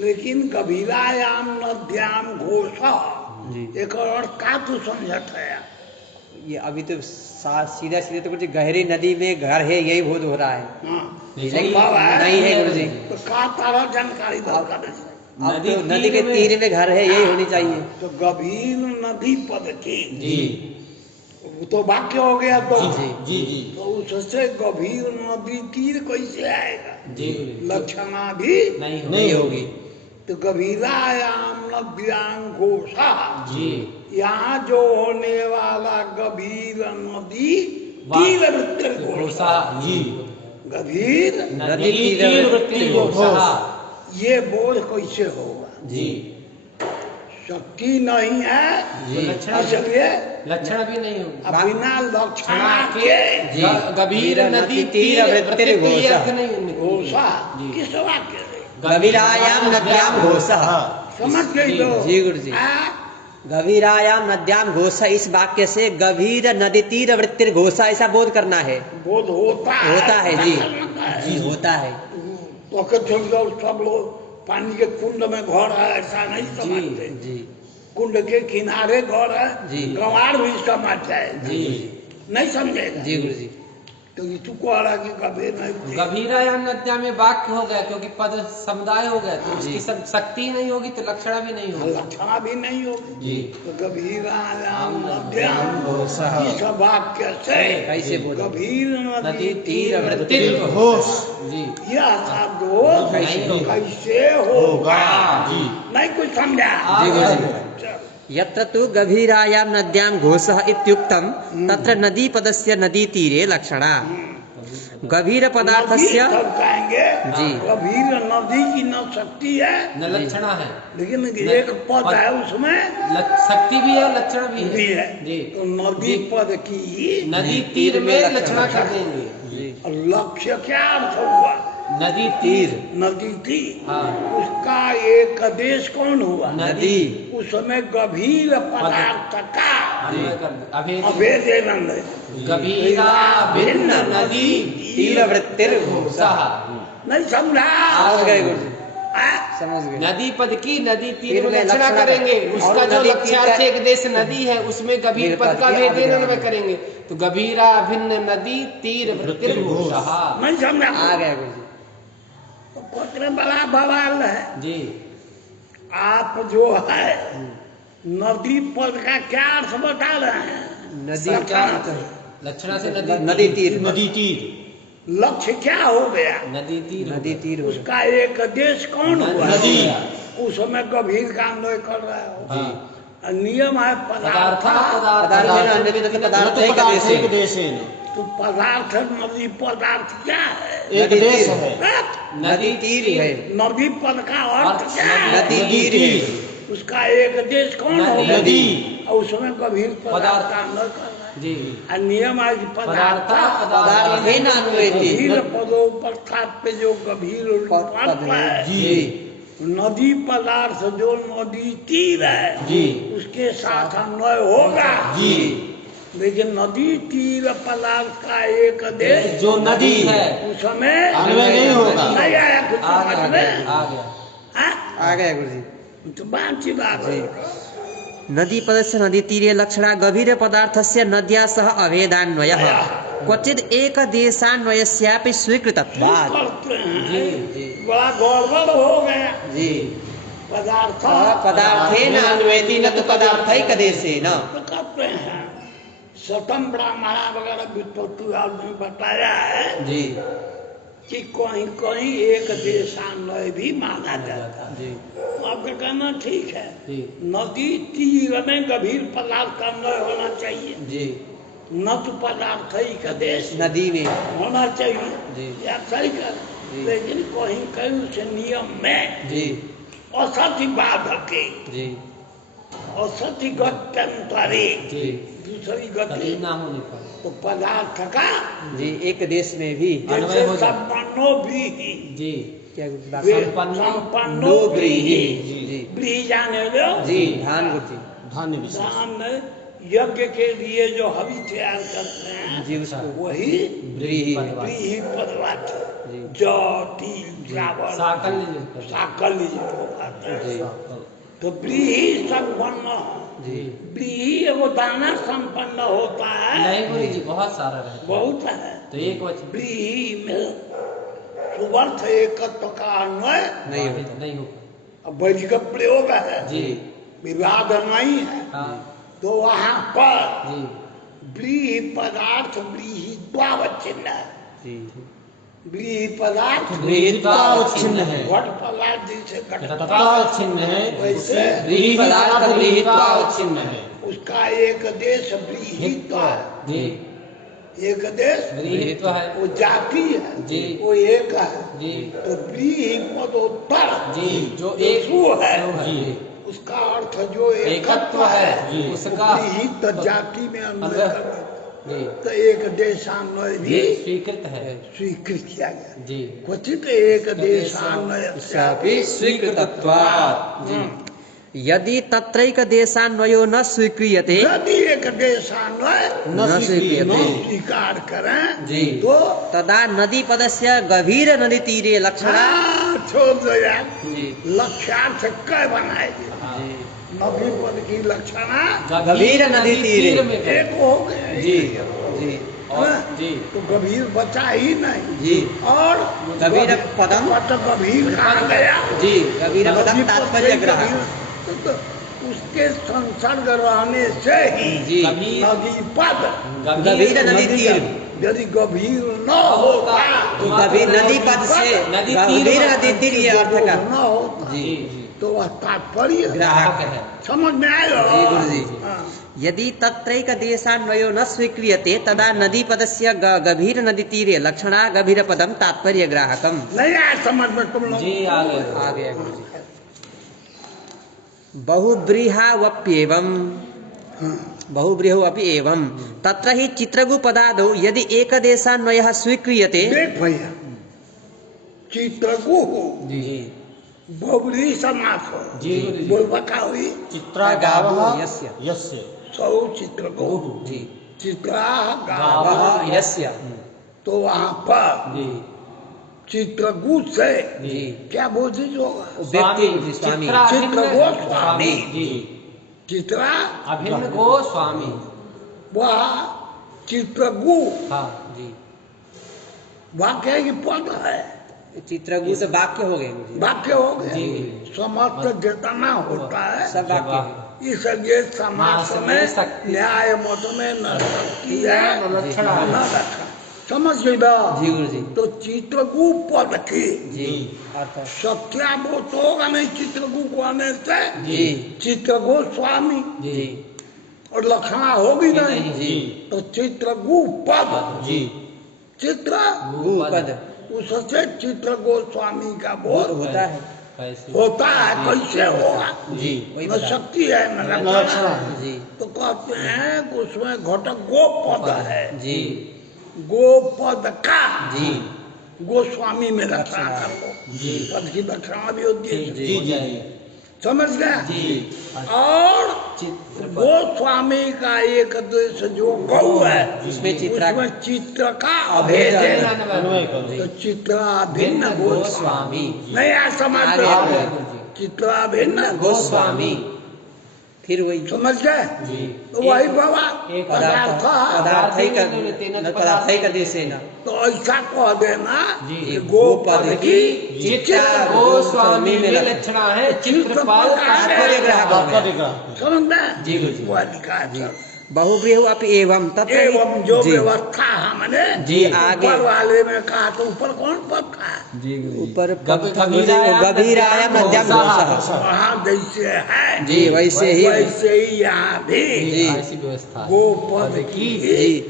लेकिन गभीरायाम नद्याम घोषा जी एक अर्थ का तू समझत है। ये अभी तो सीधा सीधे तो कुछ गहरी नदी में घर है यही बोध हो रहा है। हाँ नहीं, संभव है नहीं है गुरु जी। तो का तारा जानकारी दरकार है। अब तो नदी के तीर में घर है यही होनी चाहिए। तो गभीर नदी पद की जी वो तो वाक्य हो गया तो जी जी जी तो उससे गभीर नदी तीर कैसे आएगा जी लक्षणा भी नहीं होगी। तो गभीरायाम नद्याम घोषा, जी यहाँ जो होने वाला गभीर नदी तीर वृत्ति घोषा, घोषा जी गभीर नदी तीर वृत्ति घोषा ये बोध कैसे होगा? जी शक्ति नहीं है जी लक्षण इसलिए लक्षण भी नहीं होगा अब बिना लक्षणा के जी। गंभीर नदी तीर वृत्ति ये अर्थ नहीं उनमें। घोषा जी। किस वाक्य से? गभीरायाम नद्याम घोषः। समझ गई जी, लोग? जी गुरुजी। हाँ? गभीरायाम नद्याम घोषः, इस वाक्य से गभीर नदी तीर वृत्तिर घोषा ऐसा बोध करना है। बोध होता है जी। है। जी होता है। तो कहते सब लोग पानी के कुंड में घर है ऐसा नहीं समझते। जी कुंड के किनारे घर है जी। गंवार भी समझ जाए जी नहीं समझेगा। जी गुरुजी। तो ये तू कह रहा कि कभी नहीं गभीरायाम नद्या में वाक्य हो गया क्योंकि पद समुदाय हो गया तो जी। उसकी शक्ति नहीं होगी तो लक्षण भी नहीं होगा। लक्षणा भी नहीं होगी। जी तो गभीरायाम नद्याम घोषः। इस वाक्य से कैसे बोले? गभीर नदी नदी तीर तीर वृत्ति वृत्ति घोष जी यह शब्द हो कैसे होगा? कैसे होगा? जी नहीं कुछ समझा? जी गुरुजी। चलो। यत्र तु गभीरायाम नद्याम घोषः इत्युक्तम तत्र नदी पदस्य नदी तीरे लक्षणा। गभीर पदार्थस्य नदी तब कहेंगे जी। गभीर नदी की न शक्ति है न लक्षणा है लेकिन एक पद है उसमें शक्ति भी है लक्षण भी भी है है। जी तो नदी पद की नदी तीर में लक्षणा कर देंगे जी। लक्ष्य क्या अर्थ हुआ? नदी तीर नदी तीर हाँ उसका एक देश कौन हुआ? नदी उसमें गभीर पदार्थ का अन्वय कर दे। अभेद अभेदेनंद गभीरा भिन्न नदी तीर वृत्तिर घोषा नहीं समझा? समझ गए गुरुजी। हाँ? समझ गए। नदी पद की नदी तीर तीर में में लक्षणा लक्षणा करेंगे और उसका जो नदी तीर लक्ष्यार्थ का- एक देश नदी है उसमें गभीर पद का के भेदेन अभिधान। करेंगे तो गभीरा भिन्न नदी तीर वृत्तिर घोषा नहीं समझा? आ गया गुरुजी। तो पत्र बड़ा बवाल है। जी आप जो है नदी पद का क्या अर्थ बता रहे हैं? नदी लक्षणा से नदी तीर नदी तीर लक्ष्य क्या हो गया? नदी तीर नदी तीर हो उसका एक देश कौन हुआ? नदी। उसमें गंभीर का अन्वय कर रहे हो। जी और नियम है पदार्थ पदार्थ। पदार्थ एक देश एक देश है तो पदार्थ नदी पदार्थ क्या है? एक नदी देश तीर। है नदी तीर है। नदी पद का अर्थ क्या है? नदी तीर है। उसका एक देश कौन नदी। होगा? नदी। और उसमें गंभीर पदार्थ पदार्थ। का अन्वय कर रहा है। जी और नियम है कि पदार्थ पदार्थ है ना अन्वयति। गंभीर पदोपस्थात पे जो गंभीर पद है। है जी नदी पदार्थ जो नदी तीर है जी उसके साथ अन्वय होगा। जी लेकिन नदी तीर पदार्थ का एक देश जो नदी है उसमें अन्वय नहीं होगा। नहीं आया कुछ आ समझ गया में? आ गया हाँ? आ गया गुरुजी। तो बात सी बात है। नदी पदस्य नदी तीरे लक्षणा गभीर पदार्थस्य नद्या सह अभेदान्वयः क्वचिद एक देशान्वयस्यापि स्वीकृतत्वात्। करते हैं जी जी बड़ा गड़बड़ हो गया। जी पदार्थ पदार्थेन अन्वयति न तु पदार्थैक देशेन। तो करते हैं सतम ब्राह्मणा वगैरह व्युत्पत्ति आपने बताया है जी कि कहीं कहीं एक देशान्वय भी माना जाता है। जी तो आपका कहना ठीक है। जी नदी तीर में गंभीर पदार्थ का अन्वय होना चाहिए। जी न तो पदार्थ ही का देश नदी में होना चाहिए। जी। या सही कर जी। लेकिन कहीं कहीं उस नियम में जी असति बाधक जी असति गत्यंतरे जी दूसरी कभी गति ना होने पर तो पदार्थ का जी एक देश में भी अन्वय जैसे हो जाए। संपन्नो भी जी क्या बात वे संपन्नो संपन्नो नो ब्रीहि जी जी ब्रीहि जाने लो जी धान गुरुजी। धान्य विशेष दान में यज्ञ के लिए जो हवि तैयार करते हैं जी उसको वही ब्रीहि ब्रीहि पदार्थ जी जौ तिल चावल साकल साकल जो खाते हैं जी तो ब्रीहि संपन्न जी ब्रीहि एगो दाना संपन्न होता है। नहीं गुरु जी बहुत सारा रहता है बहुत है। तो एक वचन ब्रीहि में सुवर्थ एकत्व का अन्वय नहीं होता। नहीं होगा वैदिक प्रयोग है। जी विवाद नहीं है। हाँ तो वहाँ पर जी ब्रीहि पदार्थ ब्रीहि द्वावचिन्ह है। जी व्रीहि पदार्थ व्रीहित्वावच्छिन्न है घट पदार्थ जैसे घट तत्वावच्छिन्न है वैसे व्रीहि पदार्थ व्रीहित्वावच्छिन्न है उसका एक देश व्रीहित्व है। जी एक देश व्रीहित्व है वो जाति है जी। वो एक है जी तो व्रीहि पदोत्तर जी जो जो एक सु है जी उसका अर्थ जो एकत्व है जी उसका व्रीहित जाति में अन्वय अगर- कर जी तो एक देशान्वय भी ये स्वीकृत है स्वीकृत किया गया जी क्वचित एक देशान्वय स्यापि स्वीकृतत्वात्। जी। यदि तत्रैक देशान्वयो न स्वीक्रियते यदि एक देशान्वय न न स्वीक्रियते स्वीकार करें जी। तो तदा नदी पदस्य गभीर नदी तीरे लक्षणा छोड़ दो यार जी लक्ष्यार्थ कै बनाएगी जी नदी पद की लक्षणा गभीर नदी तीर में है। एक हो गए जी जी और जी तो गंभीर बचा ही नहीं जी और गभीर पदम तो गंभीर कहा गया जी गभीर पदम गंभीर पद तात्पर्य से ग्रह गंभीर, तो उसके संसर्ग रहने से ही जी गंभीर नदी पद गभीर नदी तीर यदि गंभीर न होता तो गभीर नदी पद से नदी तीर गभीर में- नदी तीर ये अर्थ का न होता जी जी तो वह तात्पर्य ग्राहक है समझ में आयो जी गुरुजी हाँ। यदि तत्रैक देशान्वयो न स्वीक्रियते तदा नदी पदस्य गभीर नदी तीरे लक्षणा गभीर पदम तात्पर्य ग्राहकम। नहीं आया समझ में तुम लोग जी आ गए आ गया गुरुजी। बहुब्रीहावप्येवम् बहुब्रीहवपि एवं तत्र हि चित्रगुपदादौ यदि एकदेशान्वयः स्वीक्रियते देख भैया चित्रगु जी बहुब्री समास हो जी गुरुजी। बोलबा का हुई चित्रा गावः यस्य यस्य सौ चित्रगु जी चित्रा गावः गावः यस्य तो वहाँ पर जी चित्रगु से जी क्या बोधित होगा व्यक्ति जी स्वामी चित्राभिन्न गोस्वामी। जी चित्रा अभिन्न गोस्वामी वह चित्रगु हाँ जी वाक्य की पद है चित्रगु से वाक्य हो गए गुरुजी। वाक्य हो गया जी। समर्थ जितना होता है सब वाक्य है। इसलिए समास समास में में शक्ति- न्याय मत में न शक्ति है न लक्षण है। न लक्षण समझ गई ना जी गुरुजी। तो चित्रगु पद की जी अर्थ सत्याबोध होगा नहीं चित्रगु को आने से जी चित्रगु स्वामी जी और लक्षणा होगी नहीं जी तो चित्रगु पद जी चित्र गु पद उससे चित्र गोस्वामी का बोध होता है कैसे होता है कैसे होगा जी वही न बता शक्ति है न लक्षण है। जी तो कहते हैं कि उसमें घटक गोपद है जी गोपद का जी गोस्वामी में रखना लक्षणा। करो जी। पद की लक्षणा भी होती है जी हो जाएगी समझ गया जी और चित्र गोस्वामी का एक देश जो गौ है उसमें चित्रा उसमें चित्र का अभेद अभेद है। है अन्वय करो तो चित्रा भिन्न गोस्वामी गोस्वामी नहीं आ समझ आगे में आगे। चित्रा भिन्न गोस्वामी फिर वही समझ गए जी तो वही बाबा एक पदार्थ पदार्थैक देशेन तो ऐसा कह देना जी। कि गोपद की चित्र गोस्वामी में लक्षणा है चित्रपाल तात्पर्य ग्राहक हो गया। समझ में जी, गुरुजी। वो अधिकार जी है। बहुब्रीहु अपि एवं तत्र एवं जो जी व्यवस्था हमने जी, आगे। ऊपर वाले में कहा तो ऊपर कौन पद था ऊपर गभीरायाम मध्यम घोषः वहाँ जैसे है जी वैसे ही वैसे ही यहाँ भी जी ऐसी व्यवस्था है। गोपद की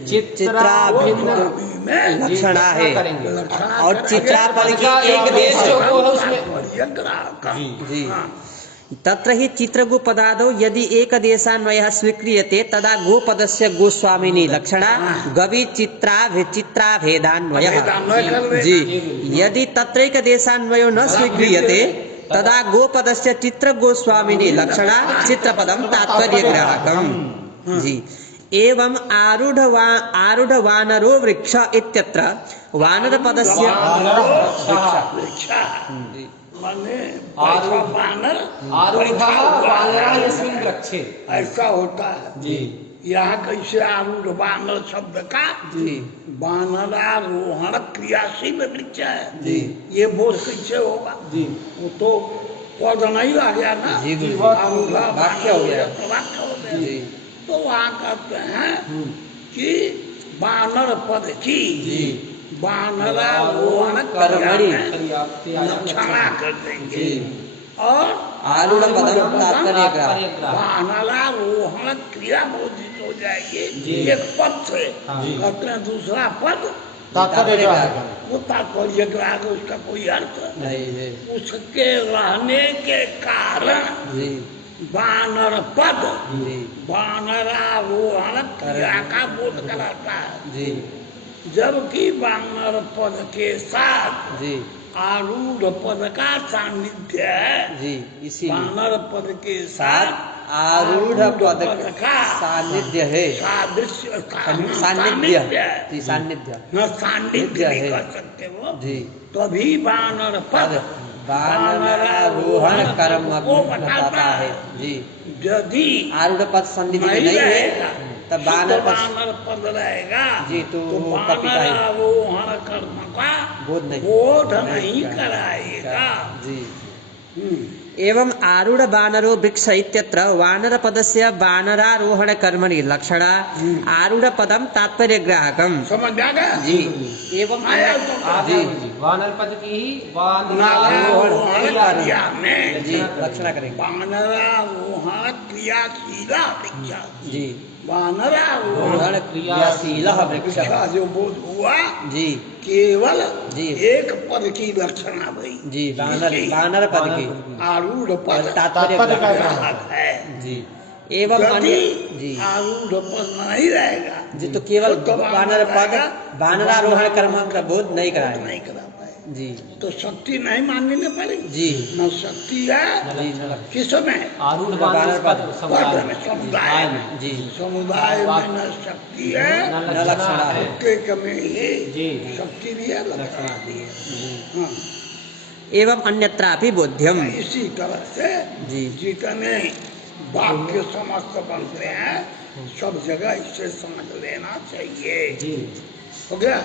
जी चित्राभिन्न गोस्वामी में लक्षणा है करेंगे लक्षणा और चित्रापद की एक देश जो वो है उसमें तात्पर्य ग्राहक जी हाँ। तत्र हि चित्रगुपदादौ यदि एकदेशान्वयः स्वीक्रियते तदा गोपदस्य गोस्वामिनी लक्षणा गवि चित्राभेदान्वयः भेदान्वय कर देना। जी यदि तत्रैकदेशान्वयो न स्वीक्रियते तदा गोपदस्य चित्रगोस्वामिनी लक्षणा चित्रपदं तात्पर्यग्राहकम् जी एवं आरूढ़ वानरो वृक्ष इत्यत्र वानरपदस्य वृक्षा माने आरूढ़। बैठा बानर आरूढ़ः बैठा हुआ वानरः है। यस्मिन् वृक्षे ऐसा होता है जी यहाँ कैसे आरूढ़ बानर शब्द का जी बानरारोहण क्रियाशील वृक्ष है जी ये बोध कैसे होगा जी वो तो पद नहीं रह गया ना जी, जी। आरूढ़ वाक्य हो गया। वाक्य हो गया जी तो वहाँ कहते हैं कि बानर पद की जी वानरारोहण कर्मणि क्षमा कर देंगे और आरूढ़ पदम तात्पर्य वानरारोहण क्रिया बोधित हो जाएगी। एक पद से कहते हैं दूसरा पद तात्पर्य ग्राहक वो तात्पर्य ग्राहक, उसका कोई अर्थ नहीं है उसके रहने के कारण जी वानर पद जी वानरारोहण क्रिया का बोध कराता है, जी जबकि वानर पद के साथ जी आरूढ़ पद का सान्निध्य है। जी इसी वानर पद के साथ साथ आरूढ़ पद का सान्निध्य है सादृश्य सान्निध्य जी सान्निध्य न सान्निध्य भी है। कर सकते हो, जी तभी वानर पद वानरारोहण कर्म को बताता है जी। यदि आरूढ़ पद संधि नहीं है तब वानर पद वानर पद रहेगा जी, तो वो कपिता है। वानरारोहण कर्म का बोध नहीं नहीं कराएगा। जी। हम्म। एवं आरूढ़ वानरो वृक्ष इत्यत्र वानर पदस्य वानरारोहण कर्मणि लक्षणा आरूढ़ पदम तात्पर्य ग्राहकम समझ आ गया? जी। एवं आया तो जी वानर पद की ही वानरारोहण क्रिया में जी लक्षणा करेंगे वानरारोहण क्रियाशीला वृक्ष, जी वानरारोहण रोहण क्रियाशील वृक्ष वृक्ष जो बोध हुआ जी केवल जी। एक पद की लक्षणा भई जी वानर पद की आरूढ़ पद तात्पर्य ग्राहक है। जी। एवं अन्य यदि जी आरूढ़ पद नहीं रहेगा जी तो केवल शुद्ध वानर पद रहेगा, वानरारोहण कर्म का बोध नहीं कराएगा नहीं करा पाए जी तो शक्ति नहीं माननी न पड़ेगी। जी न शक्ति है जी किसमें आरूढ़ वानर पद पद में समुदाय में जी समुदाय में न शक्ति है न लक्षणा है प्रत्येक में ही जी। शक्ति भी है लक्षणा भी है। हाँ, एवं अन्यत्रापि बोध्यम इसी तरह से जी जितने वाक्य समस्त बनते हैं सब जगह इसे समझ लेना चाहिए। जी हो गया?